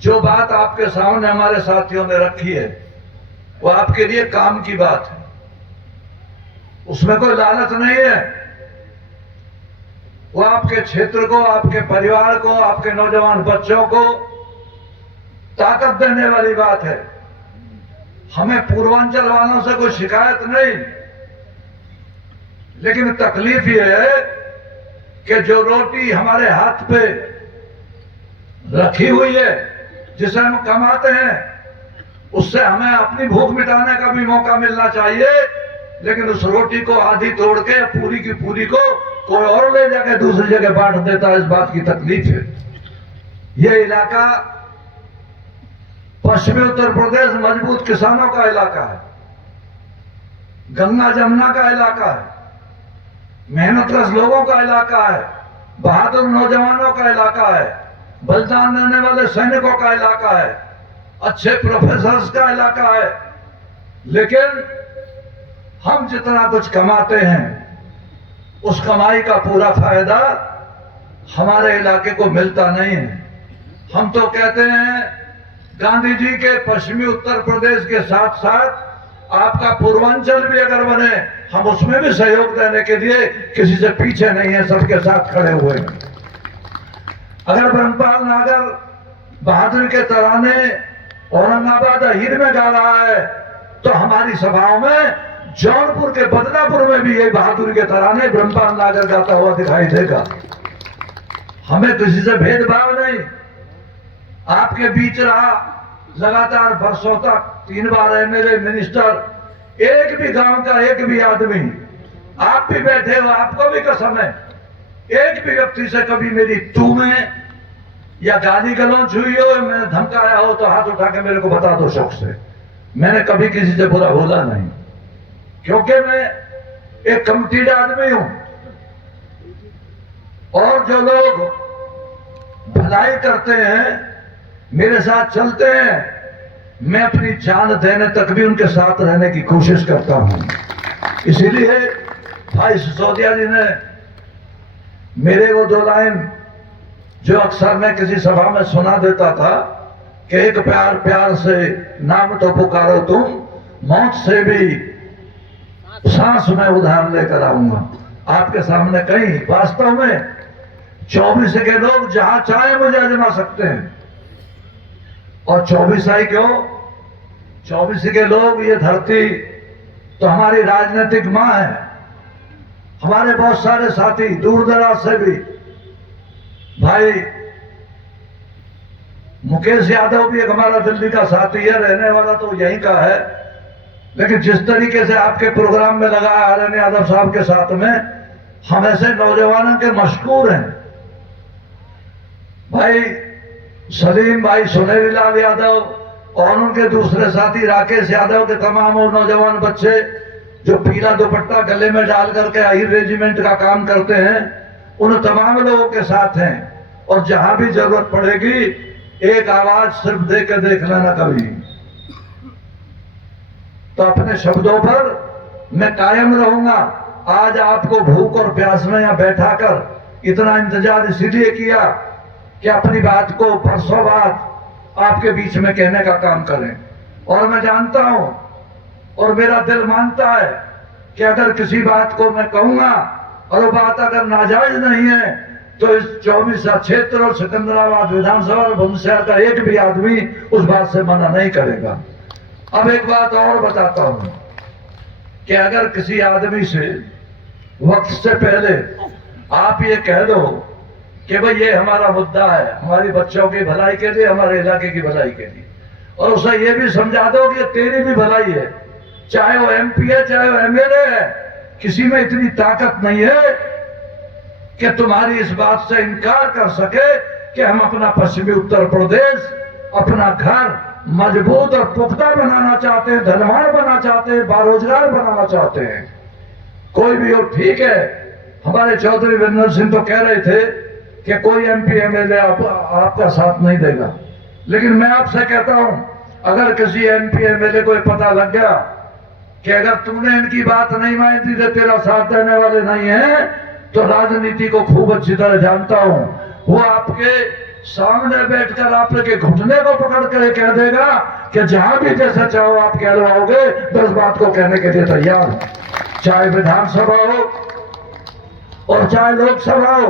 जो बात आपके सामने हमारे साथियों ने रखी है वो आपके लिए काम की बात है, उसमें कोई लालच नहीं है। वो आपके क्षेत्र को, आपके परिवार को, आपके नौजवान बच्चों को ताकत देने वाली बात है। हमें पूर्वांचल वालों से कोई शिकायत नहीं, लेकिन तकलीफ यह है कि जो रोटी हमारे हाथ पे रखी हुई है, जिसे हम कमाते हैं, उससे हमें अपनी भूख मिटाने का भी मौका मिलना चाहिए। लेकिन उस रोटी को आधी तोड़ के पूरी की पूरी को कोई और ले जाके दूसरी जगह बांट देता है, इस बात की तकलीफ है। यह इलाका पश्चिमी उत्तर प्रदेश मजबूत किसानों का इलाका है, गंगा जमुना का इलाका है, मेहनतकश लोगों का इलाका है, बहादुर नौजवानों का इलाका है, बलिदान देने वाले सैनिकों का इलाका है, अच्छे प्रोफेसर्स का इलाका है। लेकिन हम जितना कुछ कमाते हैं उस कमाई का पूरा फायदा हमारे इलाके को मिलता नहीं है। हम तो कहते हैं गांधी जी के पश्चिमी उत्तर प्रदेश के साथ साथ आपका पूर्वांचल भी अगर बने, हम उसमें भी सहयोग देने के लिए किसी से पीछे नहीं है, सबके साथ खड़े हुए हैं। अगर ब्रह्मपाल नागर बहादुर के तराने औरंगाबाद अहीर में गा रहा है तो हमारी सभाओं में जौनपुर के बदलापुर में भी ये बहादुर के तराने ब्रह्मपाल नागर गाता हुआ दिखाई देगा। हमें किसी से भेदभाव नहीं। आपके बीच रहा लगातार वर्षों तक, 3 बार एमएलए, मिनिस्टर, एक भी गांव का एक भी आदमी, आप भी बैठे हो, आपको भी कसम है, एक भी व्यक्ति से कभी मेरी तू में या गाली गलौज हुई हो, मैंने धमकाया हो तो हाथ उठा के मेरे को बता दो शौक से। मैंने कभी किसी से बुरा बोला नहीं, क्योंकि मैं एक कमिटेड आदमी हूं। और जो लोग भलाई करते हैं, मेरे साथ चलते हैं, मैं अपनी जान देने तक भी उनके साथ रहने की कोशिश करता हूं। इसीलिए भाई सिसोदिया जी ने मेरे को 2 लाइन जो अक्सर मैं किसी सभा में सुना देता था कि एक प्यार प्यार से नाम तो पुकारो तुम, मौत से भी सांस में उधार लेकर आऊंगा। आपके सामने कहीं वास्तव में 24 के लोग जहां चाहे मुझे आजमा सकते हैं। और 24 आई क्यों? 24 के लोग, ये धरती तो हमारी राजनीतिक मां है। हमारे बहुत सारे साथी दूर दराज से भी, भाई मुकेश यादव भी एक हमारा दिल्ली का साथी है, रहने वाला तो यहीं का है, लेकिन जिस तरीके से आपके प्रोग्राम में लगा आरएन यादव साहब के साथ में, हम ऐसे नौजवानों के मशहूर हैं। भाई सलीम, भाई सुनेरी लाल यादव और उनके दूसरे साथी राकेश यादव के तमाम वो नौजवान बच्चे जो पीला दुपट्टा गले में डाल करके आहिर रेजिमेंट का काम करते हैं, उन तमाम लोगों के साथ हैं। और जहां भी जरूरत पड़ेगी एक आवाज सिर्फ दे के देख लेना कभी। तो अपने शब्दों पर मैं कायम रहूंगा। आज आपको भूख और प्यास में यहां बैठाकर इतना इंतजार इसीलिए किया कि अपनी बात को परसों बाद आपके बीच में कहने का काम करें। और मैं जानता हूं और मेरा दिल मानता है कि अगर किसी बात को मैं कहूंगा और वो बात अगर नाजायज नहीं है तो इस 24 क्षेत्र और सिकंदराबाद विधानसभा और बुलंदशहर का एक भी आदमी उस बात से मना नहीं करेगा। अब एक बात और बताता हूं कि अगर किसी आदमी से वक्त से पहले आप ये कह दो कि भाई ये हमारा मुद्दा है, हमारी बच्चों की भलाई के लिए, हमारे इलाके की भलाई के लिए, और उसे ये भी समझा दो कि तेरी भी भलाई है, चाहे वो MP है चाहे वो MLA है, किसी में इतनी ताकत नहीं है कि तुम्हारी इस बात से इनकार कर सके कि हम अपना पश्चिमी उत्तर प्रदेश, अपना घर मजबूत और पुख्ता बनाना चाहते हैं, धनवान बनाना चाहते हैं, बारोजगार बनाना चाहते हैं। कोई भी हो ठीक है। हमारे चौधरी वीरेंद्र सिंह तो कह रहे थे कि कोई MP MLA आपका साथ नहीं देगा, लेकिन मैं आपसे कहता हूं अगर किसी MP MLA को पता लग गया कि अगर तूने इनकी बात नहीं मानी तो तेरा साथ देने वाले नहीं है, तो राजनीति को खूब अच्छी तरह जानता हूं, वो आपके सामने बैठकर आपके घुटने को पकड़ कर कह देगा कि जहां भी जैसा चाहो आप कहलवाओगे, 10 बात को कहने के लिए तैयार हूं। चाहे विधानसभा हो और चाहे लोकसभा हो,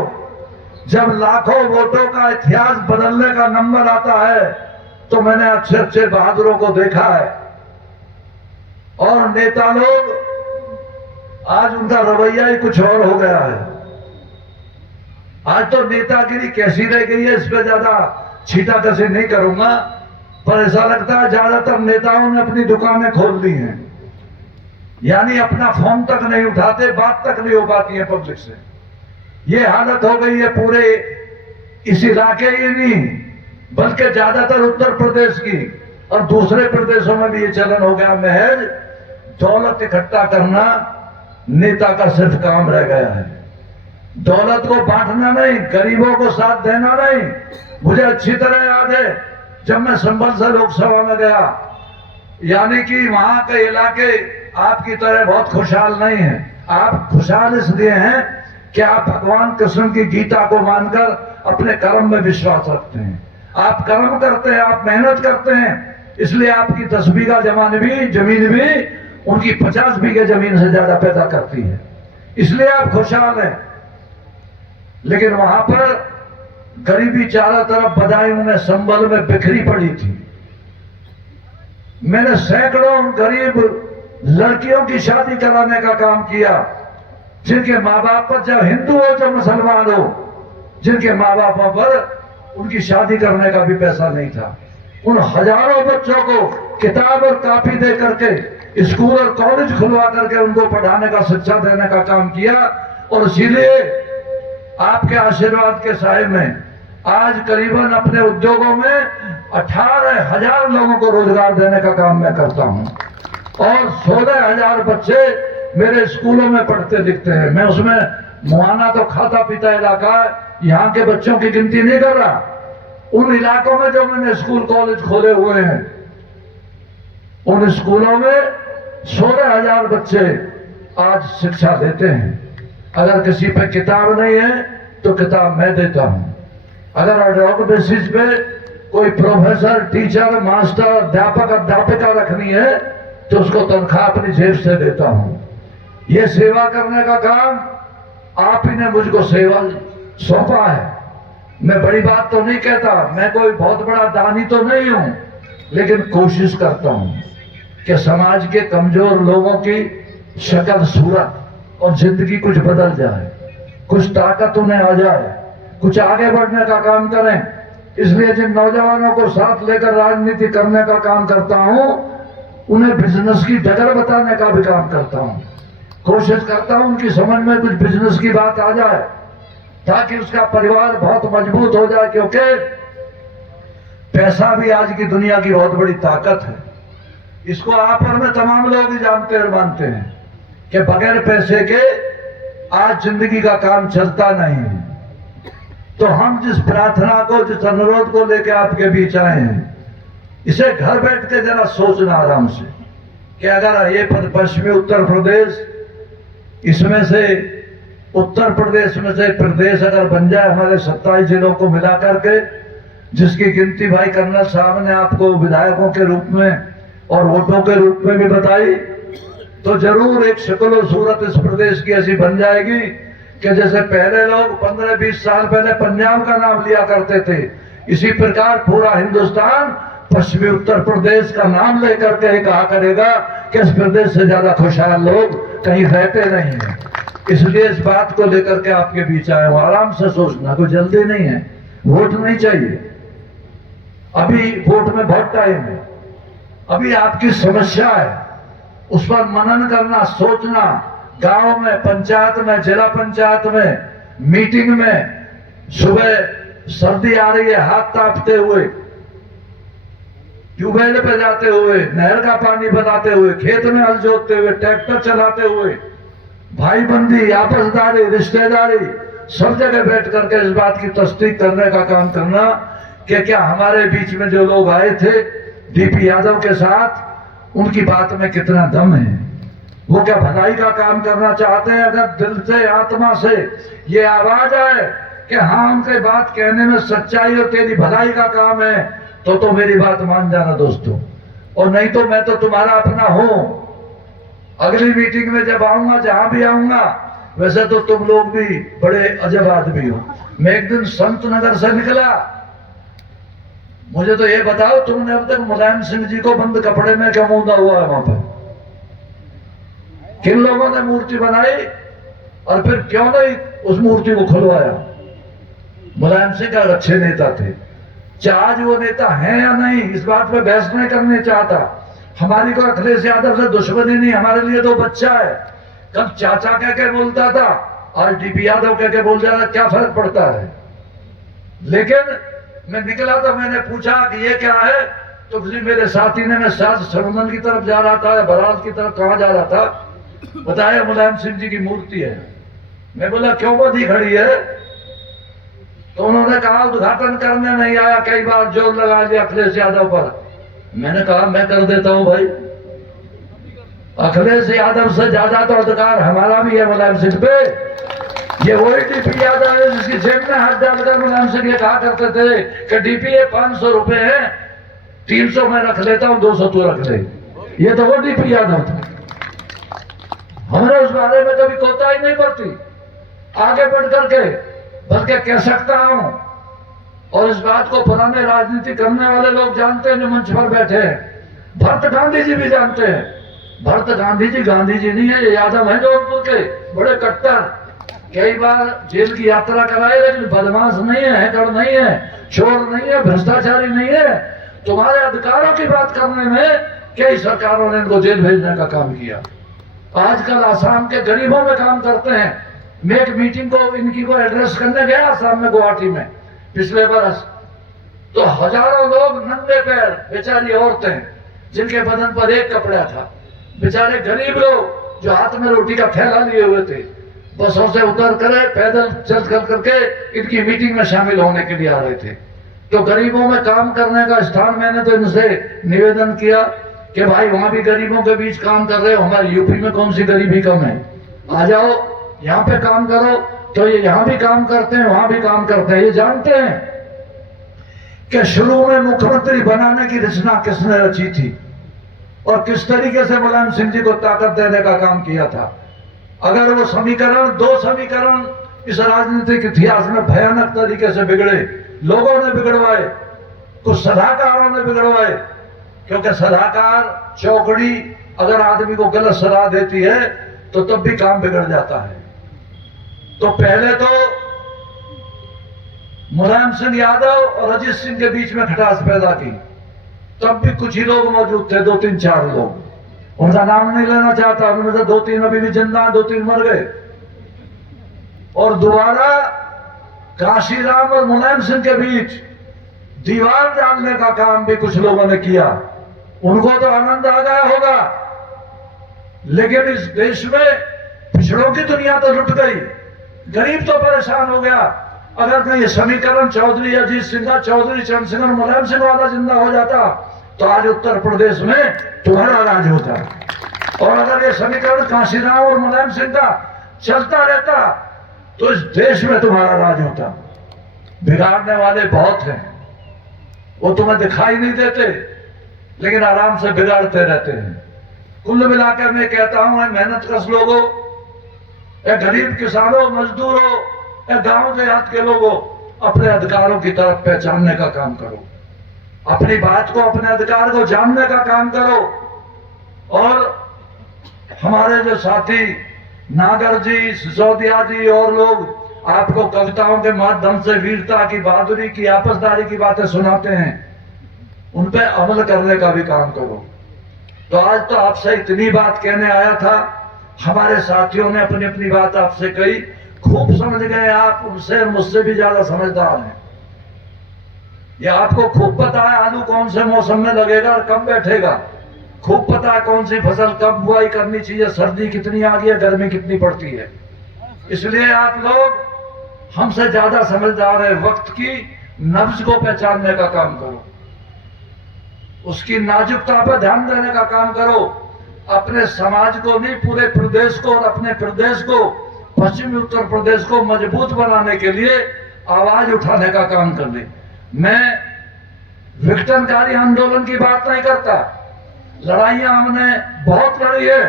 जब लाखों वोटों का इतिहास बदलने का नंबर आता है तो मैंने अच्छे अच्छे बहादुरों को देखा है। और नेता लोग आज उनका रवैया ही कुछ और हो गया है। आज तो नेतागिरी कैसी रह गई है, इस पर ज्यादा छींटाकशी नहीं करूंगा, पर ऐसा लगता है ज्यादातर नेताओं ने अपनी दुकानें खोल दी हैं, यानी अपना फोन तक नहीं उठाते, बात तक नहीं हो पाती है पब्लिक से। ये हालत हो गई है पूरे इस इलाके ही नहीं बल्कि ज्यादातर उत्तर प्रदेश की, और दूसरे प्रदेशों में भी ये चलन हो गया। महज दौलत इकट्ठा करना नेता का सिर्फ काम रह गया है, दौलत को बांटना नहीं, गरीबों को साथ देना नहीं। मुझे अच्छी तरह याद है जब मैं संभल से लोकसभा में गया, यानी कि वहां के इलाके आपकी तरह बहुत खुशहाल नहीं है। आप खुशहाल इसलिए हैं कि आप भगवान कृष्ण की गीता को मानकर अपने कर्म में विश्वास रखते हैं, आप कर्म करते हैं, आप मेहनत करते हैं, इसलिए आपकी 10 बीघा जमीन भी उनकी 50 बीघे जमीन से ज्यादा पैदा करती है, इसलिए आप खुशहाल हैं। लेकिन वहां पर गरीबी चारों तरफ बदायूं में संभल में बिखरी पड़ी थी। मैंने सैकड़ों गरीब लड़कियों की शादी कराने का काम किया, जिनके माँ बाप पर, चाहे हिंदू हो चाहे मुसलमान हो, जिनके माँ बापों पर उनकी शादी करने का भी पैसा नहीं था। उन हजारों बच्चों को किताब और कॉपी दे करके स्कूल और कॉलेज खुलवा करके उनको पढ़ाने का, शिक्षा देने का काम किया। और इसीलिए आपके आशीर्वाद के साए में आज करीबन अपने उद्योगों में 18,000 लोगों को रोजगार देने का काम मैं करता हूं, और 16,000 बच्चे मेरे स्कूलों में पढ़ते लिखते हैं। मैं उसमें मुआना तो खाता पीता इलाका, यहाँ के बच्चों की गिनती नहीं कर रहा। उन इलाकों में जो मैंने स्कूल कॉलेज खोले हुए हैं, उन स्कूलों में 16,000 बच्चे आज शिक्षा लेते हैं। अगर किसी पे किताब नहीं है तो किताब मैं देता हूं। अगर एडहॉक बेसिस पे कोई प्रोफेसर, टीचर, मास्टर, अध्यापक, अध्यापिका रखनी है तो उसको तनख्वाह अपनी जेब से देता हूं। यह सेवा करने का काम आप ही ने मुझको सेवा सौंपा है। मैं बड़ी बात तो नहीं कहता, मैं कोई बहुत बड़ा दानी तो नहीं हूं, लेकिन कोशिश करता हूं कि समाज के कमजोर लोगों की शक्ल सूरत और जिंदगी कुछ बदल जाए, कुछ ताकत उन्हें आ जाए, कुछ आगे बढ़ने का काम करें। इसलिए जिन नौजवानों को साथ लेकर राजनीति करने का काम करता हूं, उन्हें बिजनेस की डगर बताने का भी काम करता हूं। कोशिश करता हूं उनकी समझ में कुछ बिजनेस की बात आ जाए ताकि उसका परिवार बहुत मजबूत हो जाए, क्योंकि पैसा भी आज की दुनिया की बहुत बड़ी ताकत है। इसको आप और मैं तमाम लोग ही जानते और मानते हैं कि बगैर पैसे के आज जिंदगी का काम चलता नहीं है। तो हम जिस प्रार्थना को, जिस अनुरोध को लेकर आपके बीच आए हैं, इसे घर बैठ के जरा सोचना आराम से कि अगर ये पश्चिमी उत्तर प्रदेश, इसमें से उत्तर प्रदेश में से प्रदेश अगर बन जाए हमारे 27 जिलों को मिला करके, जिसकी गिनती भाई कर्नल साहब ने आपको विधायकों के रूप में और वोटों के रूप में भी बताई, तो जरूर एक शक्ल और सूरत इस प्रदेश की ऐसी बन जाएगी कि जैसे पहले लोग 15-20 साल पहले पंजाब का नाम लिया करते थे, इसी प्रकार पूरा हिंदुस्तान पश्चिमी उत्तर प्रदेश का नाम लेकर के कहा करेगा कि इस प्रदेश से ज्यादा खुशहाल लोग कहीं रहते नहीं है। इसलिए इस बात को लेकर के आपके बीच आए हूं। आराम से सोचना, कोई जल्दी नहीं है, वोट नहीं चाहिए, अभी वोट में बहुत टाइम है। अभी आपकी समस्या है, उस पर मनन करना, सोचना, गांव में, पंचायत में, जिला पंचायत में, मीटिंग में, सुबह सर्दी आ रही है हाथ तापते हुए, ट्यूबवेल पे जाते हुए, नहर का पानी बनाते हुए, खेत में हल जोतते हुए, ट्रैक्टर चलाते हुए, भाई बंदी, आपसदारी, रिश्तेदारी, सब जगह बैठ करके इस बात की तस्दीक करने का काम करना कि क्या हमारे बीच में जो लोग आए थे डीपी यादव के साथ, उनकी बात में कितना दम है, वो क्या भलाई का काम करना चाहते हैं। अगर दिल से, आत्मा से ये आवाज आए कि हाँ उनके बात कहने में सच्चाई और तेरी भलाई का काम है, तो मेरी बात मान जाना दोस्तों, और नहीं तो मैं तो तुम्हारा अपना हूं। अगली मीटिंग में जब आऊंगा, जहां भी आऊंगा, वैसे तो तुम लोग भी बड़े अजब आदमी हो। मैं एक दिन संत नगर से निकला, मुझे तो ये बताओ तुमने अब तक मुलायम सिंह जी को बंद कपड़े में क्या मूंदा हुआ है वहां पर? किन लोगों ने मूर्ति बनाई और फिर क्यों नहीं उस मूर्ति को खुलवाया? मुलायम सिंह का अच्छे नेता थे, चाहे आज वो नेता है या नहीं इस बात पे बहस नहीं करने चाहता। हमारी को अखिलेश यादव से दुश्मनी नहीं, हमारे लिए तो बच्चा है। कल चाचा कह के बोलता था, आज डीपी यादव कह के बोल जाता, क्या फर्क पड़ता है? लेकिन मैं निकला तो मैंने पूछा कि ये क्या है, तो किसी मेरे साथी ने, मैं साथ सरमन की तरफ जा रहा था या बरात की तरफ कहां जा रहा था, बताया मुलायम सिंह जी की मूर्ति है। मैं बोला क्यों बंधी खड़ी है? तो उन्होंने कहा उद्घाटन करने नहीं आया, कई बार जोर लगा दिया अखिलेश यादव पर। मैंने कहा मैं कर देता हूं भाई, अखिलेश यादव से ज्यादा तो अधिकार हमारा भी है मुलायम सिंह पे। ये वही डीपी यादव है जिसकी जेब में हाथ डालकर मुलायम सिंह ये कहा करते थे कि डीपी ये 500 रुपए है, 300 मैं रख लेता हूं, 200 तू रख ले। ये तो वो डीपी यादव था। हमें उस बारे में कभी कोताही नहीं पड़ती, आगे बढ़ करके बल्कि कह सकता हूं, और इस बात को पुराने राजनीति करने वाले लोग जानते हैं जो मंच पर बैठे हैं। भरत गांधी जी भी जानते हैं। भरत गांधी जी नहीं है, ये यादव है जौनपुर के बड़े कट्टर, कई बार जेल की यात्रा कराए, लेकिन बदमाश नहीं है, हैकर नहीं है, चोर नहीं है, भ्रष्टाचारी नहीं है। तुम्हारे अधिकारों की बात करने में कई सरकारों ने इनको जेल भेजने का काम किया। आजकल आसाम के गरीबों में काम करते हैं। मैं एक मीटिंग को इनकी को एड्रेस करने गया आसाम में, गुवाहाटी में पिछले बरस, तो हजारों लोग नंगे पैर, बेचारी औरतें जिनके बदन पर एक कपड़ा था, बेचारे गरीब लोग जो हाथ में रोटी का थैला लिए हुए थे, बसों से उतर कर पैदल चल कर करके इनकी मीटिंग में शामिल होने के लिए आ रहे थे। तो गरीबों में काम करने का स्थान, मैंने तो इनसे निवेदन किया कि भाई वहां भी गरीबों के बीच काम कर रहे हो, हमारे यूपी में कौन सी गरीबी कम है, आ जाओ यहाँ पे काम करो। तो ये यहाँ भी काम करते हैं, वहां भी काम करते हैं। ये जानते हैं कि शुरू में मुख्यमंत्री बनाने की रचना किसने रची थी और किस तरीके से मुलायम सिंह जी को ताकत देने का काम किया था। अगर वो समीकरण, 2 समीकरण इस राजनीतिक इतिहास में भयानक तरीके से बिगड़े, लोगों ने बिगड़वाए, कुछ सलाहकारों ने बिगड़वाए, क्योंकि सलाहकार, चौकड़ी अगर आदमी को गलत सलाह देती है तो तब भी काम बिगड़ जाता है। तो पहले तो मुलायम सिंह यादव और अजीत सिंह के बीच में खटास पैदा की, तब भी कुछ ही लोग मौजूद थे, 2-3-4 लोग, उनका नाम नहीं लेना चाहता, उनमें से 2-3 अभी भी जिंदा, 2-3 मर गए। और दोबारा काशीराम और मुलायम सिंह के बीच दीवार डालने का काम भी कुछ लोगों ने किया। उनको तो आनंद आ गया होगा, लेकिन इस देश में पिछड़ों की दुनिया तो लुट गई, गरीब तो परेशान हो गया। अगर कहीं समीकरण चौधरी अजीत सिंह, चौधरी चरण सिंह और मुलायम सिंह वाला जिंदा हो जाता तो आज उत्तर प्रदेश में तुम्हारा राज होता। और अगर ये समीकरण काशीराम और मुलायम सिंह का चलता रहता तो इस देश में तुम्हारा राज होता। बिगाड़ने वाले बहुत हैं, वो तुम्हें दिखाई नहीं देते, लेकिन आराम से बिगाड़ते रहते हैं। कुल मिलाकर मैं कहता हूं, मेहनत कश लोगों, या गरीब किसानों, मजदूरों, या गांव देहात के लोगों, अपने अधिकारों की तरफ पहचानने का काम करो। अपनी बात को, अपने अधिकार को जानने का काम करो। और हमारे जो साथी नागर जी, सिसोदिया जी और लोग आपको कविताओं के माध्यम से वीरता की, बहादुरी की, आपसदारी की बातें सुनाते हैं, उन पर अमल करने का भी काम करो। तो आज तो आपसे इतनी बात कहने आया था। हमारे साथियों ने अपनी अपनी बात आपसे कही, खूब समझ गए आप, उनसे मुझसे भी ज्यादा समझदार हैं। ये आपको खूब पता है आलू कौन से मौसम में लगेगा और कब बैठेगा, खूब पता है कौन सी फसल कब बुआई करनी चाहिए, सर्दी कितनी आ गई है, गर्मी कितनी पड़ती है। इसलिए आप लोग हमसे ज्यादा समझदार है। वक्त की नब्ज को पहचानने का काम करो, उसकी नाजुकता पर ध्यान देने का काम करो। अपने समाज को नहीं, पूरे प्रदेश को और अपने प्रदेश को, पश्चिमी उत्तर प्रदेश को मजबूत बनाने के लिए आवाज उठाने का काम कर ले। मैं विघटनकारी आंदोलन की बात नहीं करता, लड़ाइयां हमने बहुत लड़ी है,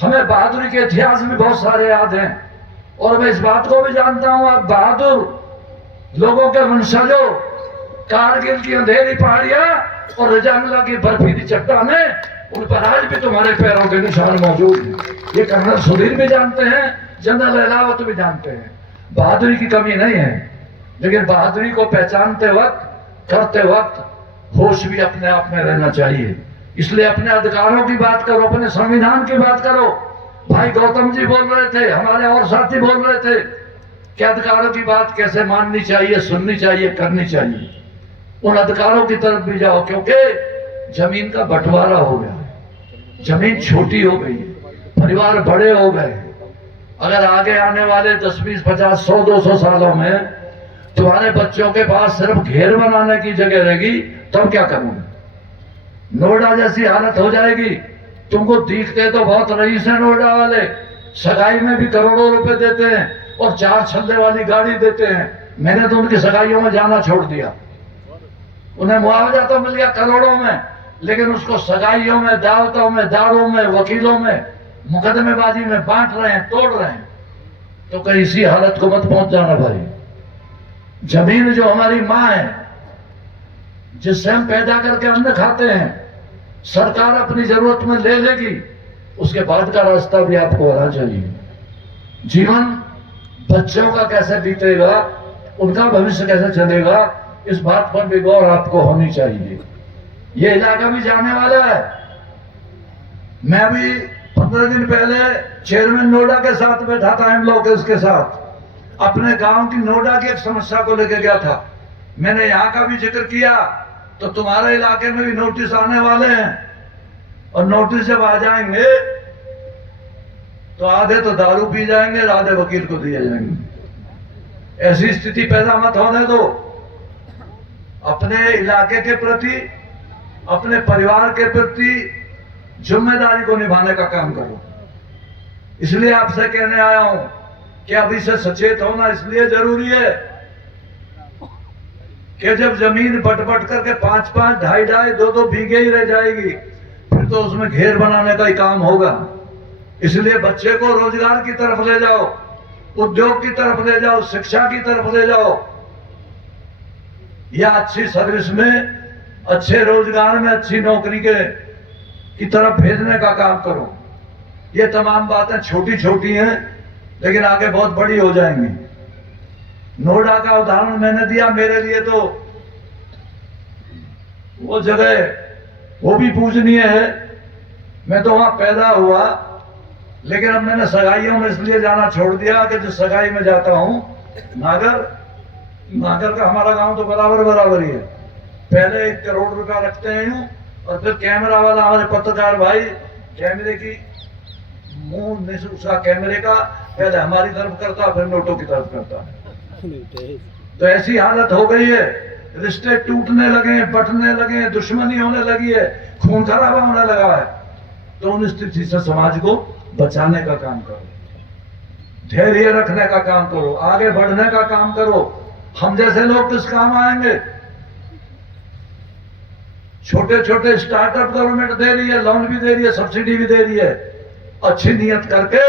हमें बहादुरी के इतिहास भी बहुत सारे याद हैं। और मैं इस बात को भी जानता हूं, आप बहादुर लोगों के वंशजों, कारगिल की अंधेरी पहाड़ियां और रजांगला की बर्फीली चट्टानें, उन पर आज भी तुम्हारे पैरों के निशान मौजूद हैं। ये कर्नल सुधीर भी जानते हैं, जनरल एलावत भी जानते हैं। बहादुरी की कमी नहीं है, लेकिन बहादुरी को पहचानते वक्त, करते वक्त होश भी अपने आप में रहना चाहिए। इसलिए अपने अधिकारों की बात करो, अपने संविधान की बात करो। भाई गौतम जी बोल रहे थे, हमारे और साथी बोल रहे थे कि अधिकारों की बात कैसे माननी चाहिए, सुननी चाहिए, करनी चाहिए। उन अधिकारों की तरफ भी जाओ, क्योंकि जमीन का बंटवारा हो गया है, जमीन छोटी हो गई है, परिवार बड़े हो गए। अगर आगे आने वाले 10, 20, 50, 100, 200 सालों में तुम्हारे बच्चों के पास सिर्फ घेर बनाने की जगह रहेगी, तब क्या करोगे? नोएडा जैसी हालत हो जाएगी। तुमको दिखते तो बहुत रईस है नोएडा वाले, सगाई में भी करोड़ों रुपए देते हैं और 4 छल्ले वाली गाड़ी देते हैं। मैंने तो उनकी सगाइयों में जाना छोड़ दिया। उन्हें मुआवजा तो मिल गया करोड़ों में, लेकिन उसको सगाइयों में, दावतों में, दारों में, वकीलों में, मुकदमेबाजी में बांट रहे हैं, तोड़ रहे हैं। तो कहीं इसी हालत को मत पहुंच जाना भाई। जमीन जो हमारी माँ है, जिससे हम पैदा करके अन्न खाते हैं, सरकार अपनी जरूरत में ले लेगी, उसके बाद का रास्ता भी आपको आना चाहिए। जीवन बच्चों का कैसे बीतेगा, उनका भविष्य कैसे चलेगा, इस बात पर भी गौर आपको होनी चाहिए। ये इलाका भी जाने वाला है। मैं भी 15 दिन पहले चेयरमैन नोएडा के साथ बैठा था, हम लोग इसके साथ अपने गांव की नोएडा की एक समस्या को लेकर गया था। मैंने यहाँ का भी जिक्र किया, तो तुम्हारे इलाके में भी नोटिस आने वाले हैं, और नोटिस जब आ जाएंगे तो आधे तो दारू पी जाएंगे, आधे वकील को दिए जाएंगे। ऐसी स्थिति पैदा मत होने दो। अपने इलाके के प्रति, अपने परिवार के प्रति जिम्मेदारी को निभाने का काम करो। इसलिए आपसे कहने आया हूं कि अभी से सचेत होना इसलिए जरूरी है कि जब जमीन बट करके 5-5, 2.5, 2-2 बीघे ही रह जाएगी, फिर तो उसमें घेर बनाने का ही काम होगा। इसलिए बच्चे को रोजगार की तरफ ले जाओ, उद्योग की तरफ ले जाओ, शिक्षा की तरफ ले जाओ, या अच्छी सर्विस में, अच्छे रोजगार में, अच्छी नौकरी की तरफ भेजने का काम करो। ये तमाम बातें छोटी छोटी हैं, लेकिन आगे बहुत बड़ी हो जाएंगी। नोएडा का उदाहरण मैंने दिया, मेरे लिए तो वो जगह वो भी पूजनीय है। मैं तो वहां पैदा हुआ, लेकिन अब मैंने सगाइयों में इसलिए जाना छोड़ दिया कि जिस सगाई में जाता हूं नागर, नागर का हमारा गांव तो बराबर ही है। पहले 1 करोड़ रुपया रखते हैं यूं, और फिर कैमरा वाला हमारे पत्रकार भाई कैमरे की मुंह नहीं उसका कैमरे का पहले हमारी तरफ करता फिर नोटों की तरफ करता। तो ऐसी हालत हो गई है, रिश्ते टूटने लगे हैं, बंटने लगे हैं, दुश्मनी होने लगी है, खून खराबा होने लगा है। तो उन स्थिति से समाज को बचाने का काम करो, धैर्य रखने का काम करो, आगे बढ़ने का काम करो। हम जैसे लोग किस काम आएंगे? छोटे छोटे स्टार्टअप गवर्नमेंट दे रही है, लोन भी दे रही है, सब्सिडी भी दे रही है। अच्छी नियत करके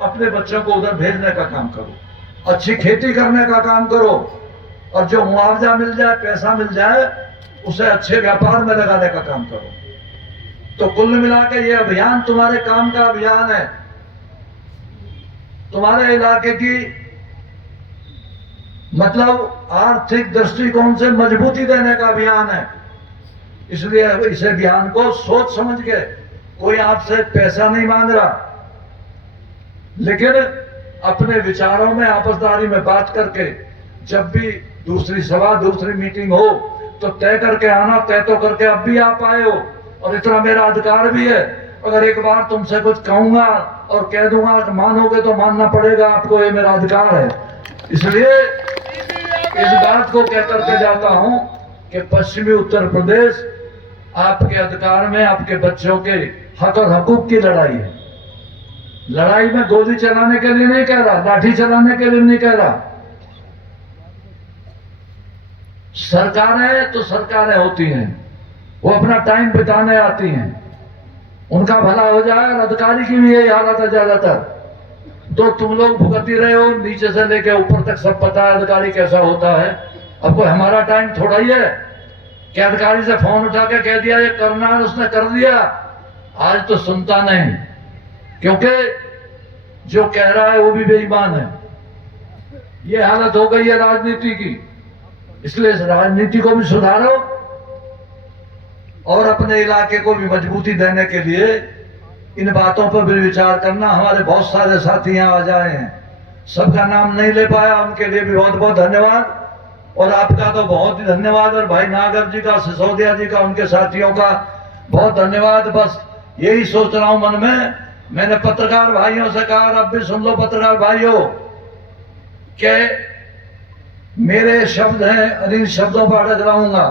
अपने बच्चों को उधर भेजने का काम करो, अच्छी खेती करने का काम करो, और जो मुआवजा मिल जाए, पैसा मिल जाए, उसे अच्छे व्यापार में लगाने का काम करो। तो कुल मिला के ये अभियान तुम्हारे काम का अभियान है, तुम्हारे इलाके की मतलब आर्थिक दृष्टिकोण से मजबूती देने का अभियान है। इसलिए इस अभियान को सोच समझ के, कोई आपसे पैसा नहीं मांग रहा, लेकिन अपने विचारों में आपसदारी में बात करके जब भी दूसरी सभा, दूसरी मीटिंग हो तो तय करके आना। तय तो करके अब भी आप आए हो, और इतना मेरा अधिकार भी है। अगर एक बार तुमसे कुछ कहूंगा और कह दूंगा तो मानोगे तो मानना पड़ेगा आपको, ये मेरा अधिकार है। इसलिए इस बात को कह करके जाता हूं कि पश्चिमी उत्तर प्रदेश आपके अधिकार में, आपके बच्चों के हक और हकूक की लड़ाई है। लड़ाई में गोली चलाने के लिए नहीं कह रहा, लाठी चलाने के लिए नहीं कह रहा। सरकारें तो सरकारें होती हैं, वो अपना टाइम बिताने आती हैं, उनका भला हो जाए। और अधिकारी की भी यही हालत है ज्यादातर। तो तुम लोग भुगती रहे हो, नीचे से लेके ऊपर तक सब पता है अधिकारी कैसा होता है। अब कोई हमारा टाइम थोड़ा ही है कि अधिकारी से फोन उठा के कह दिया ये करना है, उसने कर दिया। आज तो सुनता नहीं, क्योंकि जो कह रहा है वो भी बेईमान है। ये हालत हो गई है राजनीति की। इसलिए इस राजनीति को भी सुधारो, और अपने इलाके को भी मजबूती देने के लिए इन बातों पर भी विचार करना। हमारे बहुत सारे साथी यहाँ आ जाए हैं, सबका नाम नहीं ले पाया, उनके लिए भी बहुत बहुत धन्यवाद। और आपका तो बहुत ही धन्यवाद, और भाई नागर जी का, सिसोदिया जी का, उनके साथियों का बहुत धन्यवाद। बस यही सोच रहा हूं मन में। मैंने पत्रकार भाइयों से कहा, अब भी सुन लो पत्रकार भाइयों, कि मेरे शब्द हैं और इन शब्दों पर अड़ग रहूंगा।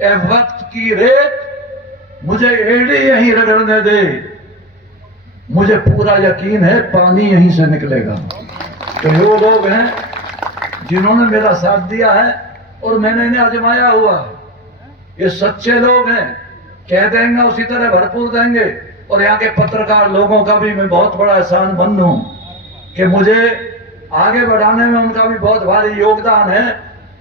ए वक्त की रेत मुझे एड़ी यहीं रगड़ने दे, मुझे पूरा यकीन है पानी यहीं से निकलेगा। तो वो लोग हैं जिन्होंने मेरा साथ दिया है और मैंने इन्हें आजमाया हुआ है। ये सच्चे लोग हैं, कह देंगे उसी तरह भरपूर देंगे। और यहाँ के पत्रकार लोगों का भी मैं बहुत बड़ा एहसानमंद हूं कि मुझे आगे बढ़ाने में उनका भी बहुत भारी योगदान है।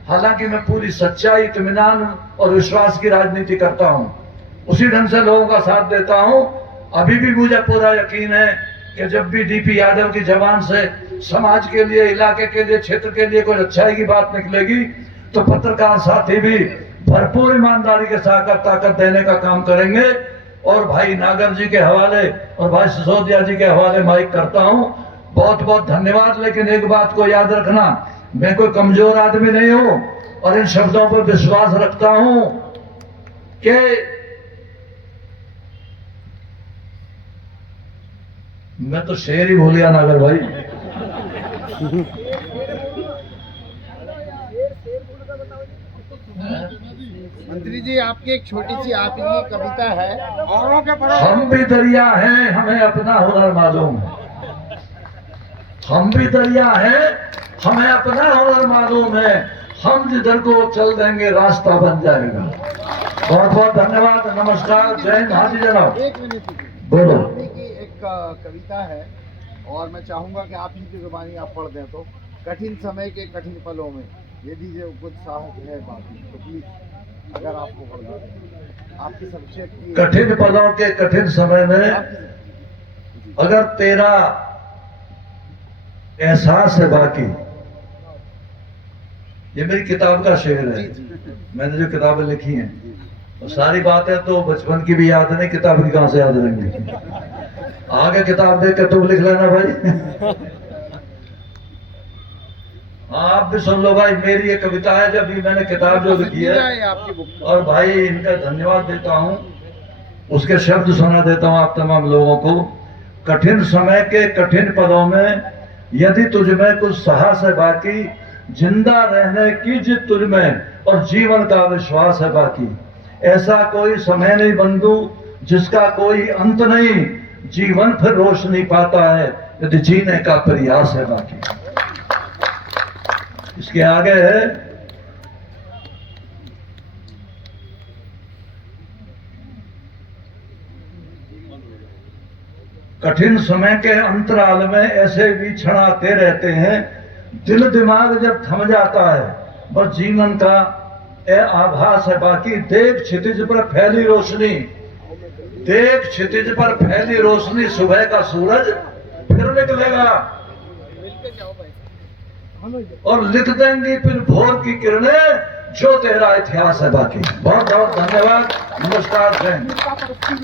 हालांकि मैं पूरी सच्चाई, इत्मीनान और विश्वास की राजनीति करता हूं, उसी ढंग से लोगों का साथ देता हूं। अभी भी मुझे पूरा यकीन है कि जब भी डीपी यादव की जबान से समाज के लिए, इलाके के लिए, क्षेत्र के लिए कोई अच्छाई की बात निकलेगी, तो पत्रकार साथी भी भरपूर ईमानदारी के साथ ताकत देने का काम करेंगे। और भाई नागर जी के हवाले और भाई सिसोदिया जी के हवाले माइक करता हूं। बहुत बहुत धन्यवाद। लेकिन एक बात को याद रखना, मैं कोई कमजोर आदमी नहीं हूं, और इन शब्दों पर विश्वास रखता हूं कि मैं तो शेर ही भूल गया नागर भाई। मंत्री जी, आपकी एक छोटी सी आपकी कविता है, औरों के बड़े हम भी दरिया हैं, हमें अपना हुनर मालूम है। हम भी दरिया हैं, हमें अपना हुनर मालूम है। हम जिधर को चल देंगे रास्ता बन जाएगा। बहुत बहुत धन्यवाद, नमस्कार, जय हिंद। हाँ जी जनाब, एक मिनट बोलो। की एक कविता है, और मैं चाहूंगा कि आप ही की जुबानी आप पढ़ दें। तो कठिन समय के कठिन पलों में यदि जो कुछ साहस है बाकी, तो प्लीज अगर आपको पढ़ दें। आपकी सब्जेक्ट की कठिन पलों के कठिन समय में अगर तेरा एहसास है बाकी, ये मेरी किताब का शेर है। मैंने जो किताबें लिखी हैं वो सारी बातें तो बचपन की भी याद नहीं, किताब की कहां से याद रहेंगी। आगे किताब देख के तुम लिख लेना भाई। हाँ, आप भी सुन लो भाई, मेरी ये कविता है जब भी मैंने किताब जो लिखी है, ये आपकी बुक। और भाई इनका धन्यवाद देता हूँ, उसके शब्द सुना देता हूँ आप तमाम लोगों को। कठिन समय के कठिन पलों में यदि तुझमें कुछ साहस है बाकी, जिंदा रहने की जिद तुझमें और जीवन का विश्वास है बाकी। ऐसा कोई समय नहीं बंधु जिसका कोई अंत नहीं, जीवन फिर रोशनी पाता है यदि जीने का प्रयास है बाकी। इसके आगे है, कठिन समय के अंतराल में ऐसे भी क्षण आते रहते हैं, दिल दिमाग जब थम जाता है, बस जीवन का आभास है बाकी। देख क्षितिज पर फैली रोशनी, देख क्षितिज पर फैली रोशनी, सुबह का सूरज फिर निकलेगा और लिख देंगी फिर भोर की किरणें, जो तेरा इतिहास है बाकी। बहुत बहुत धन्यवाद, नमस्कार, जय हिंद।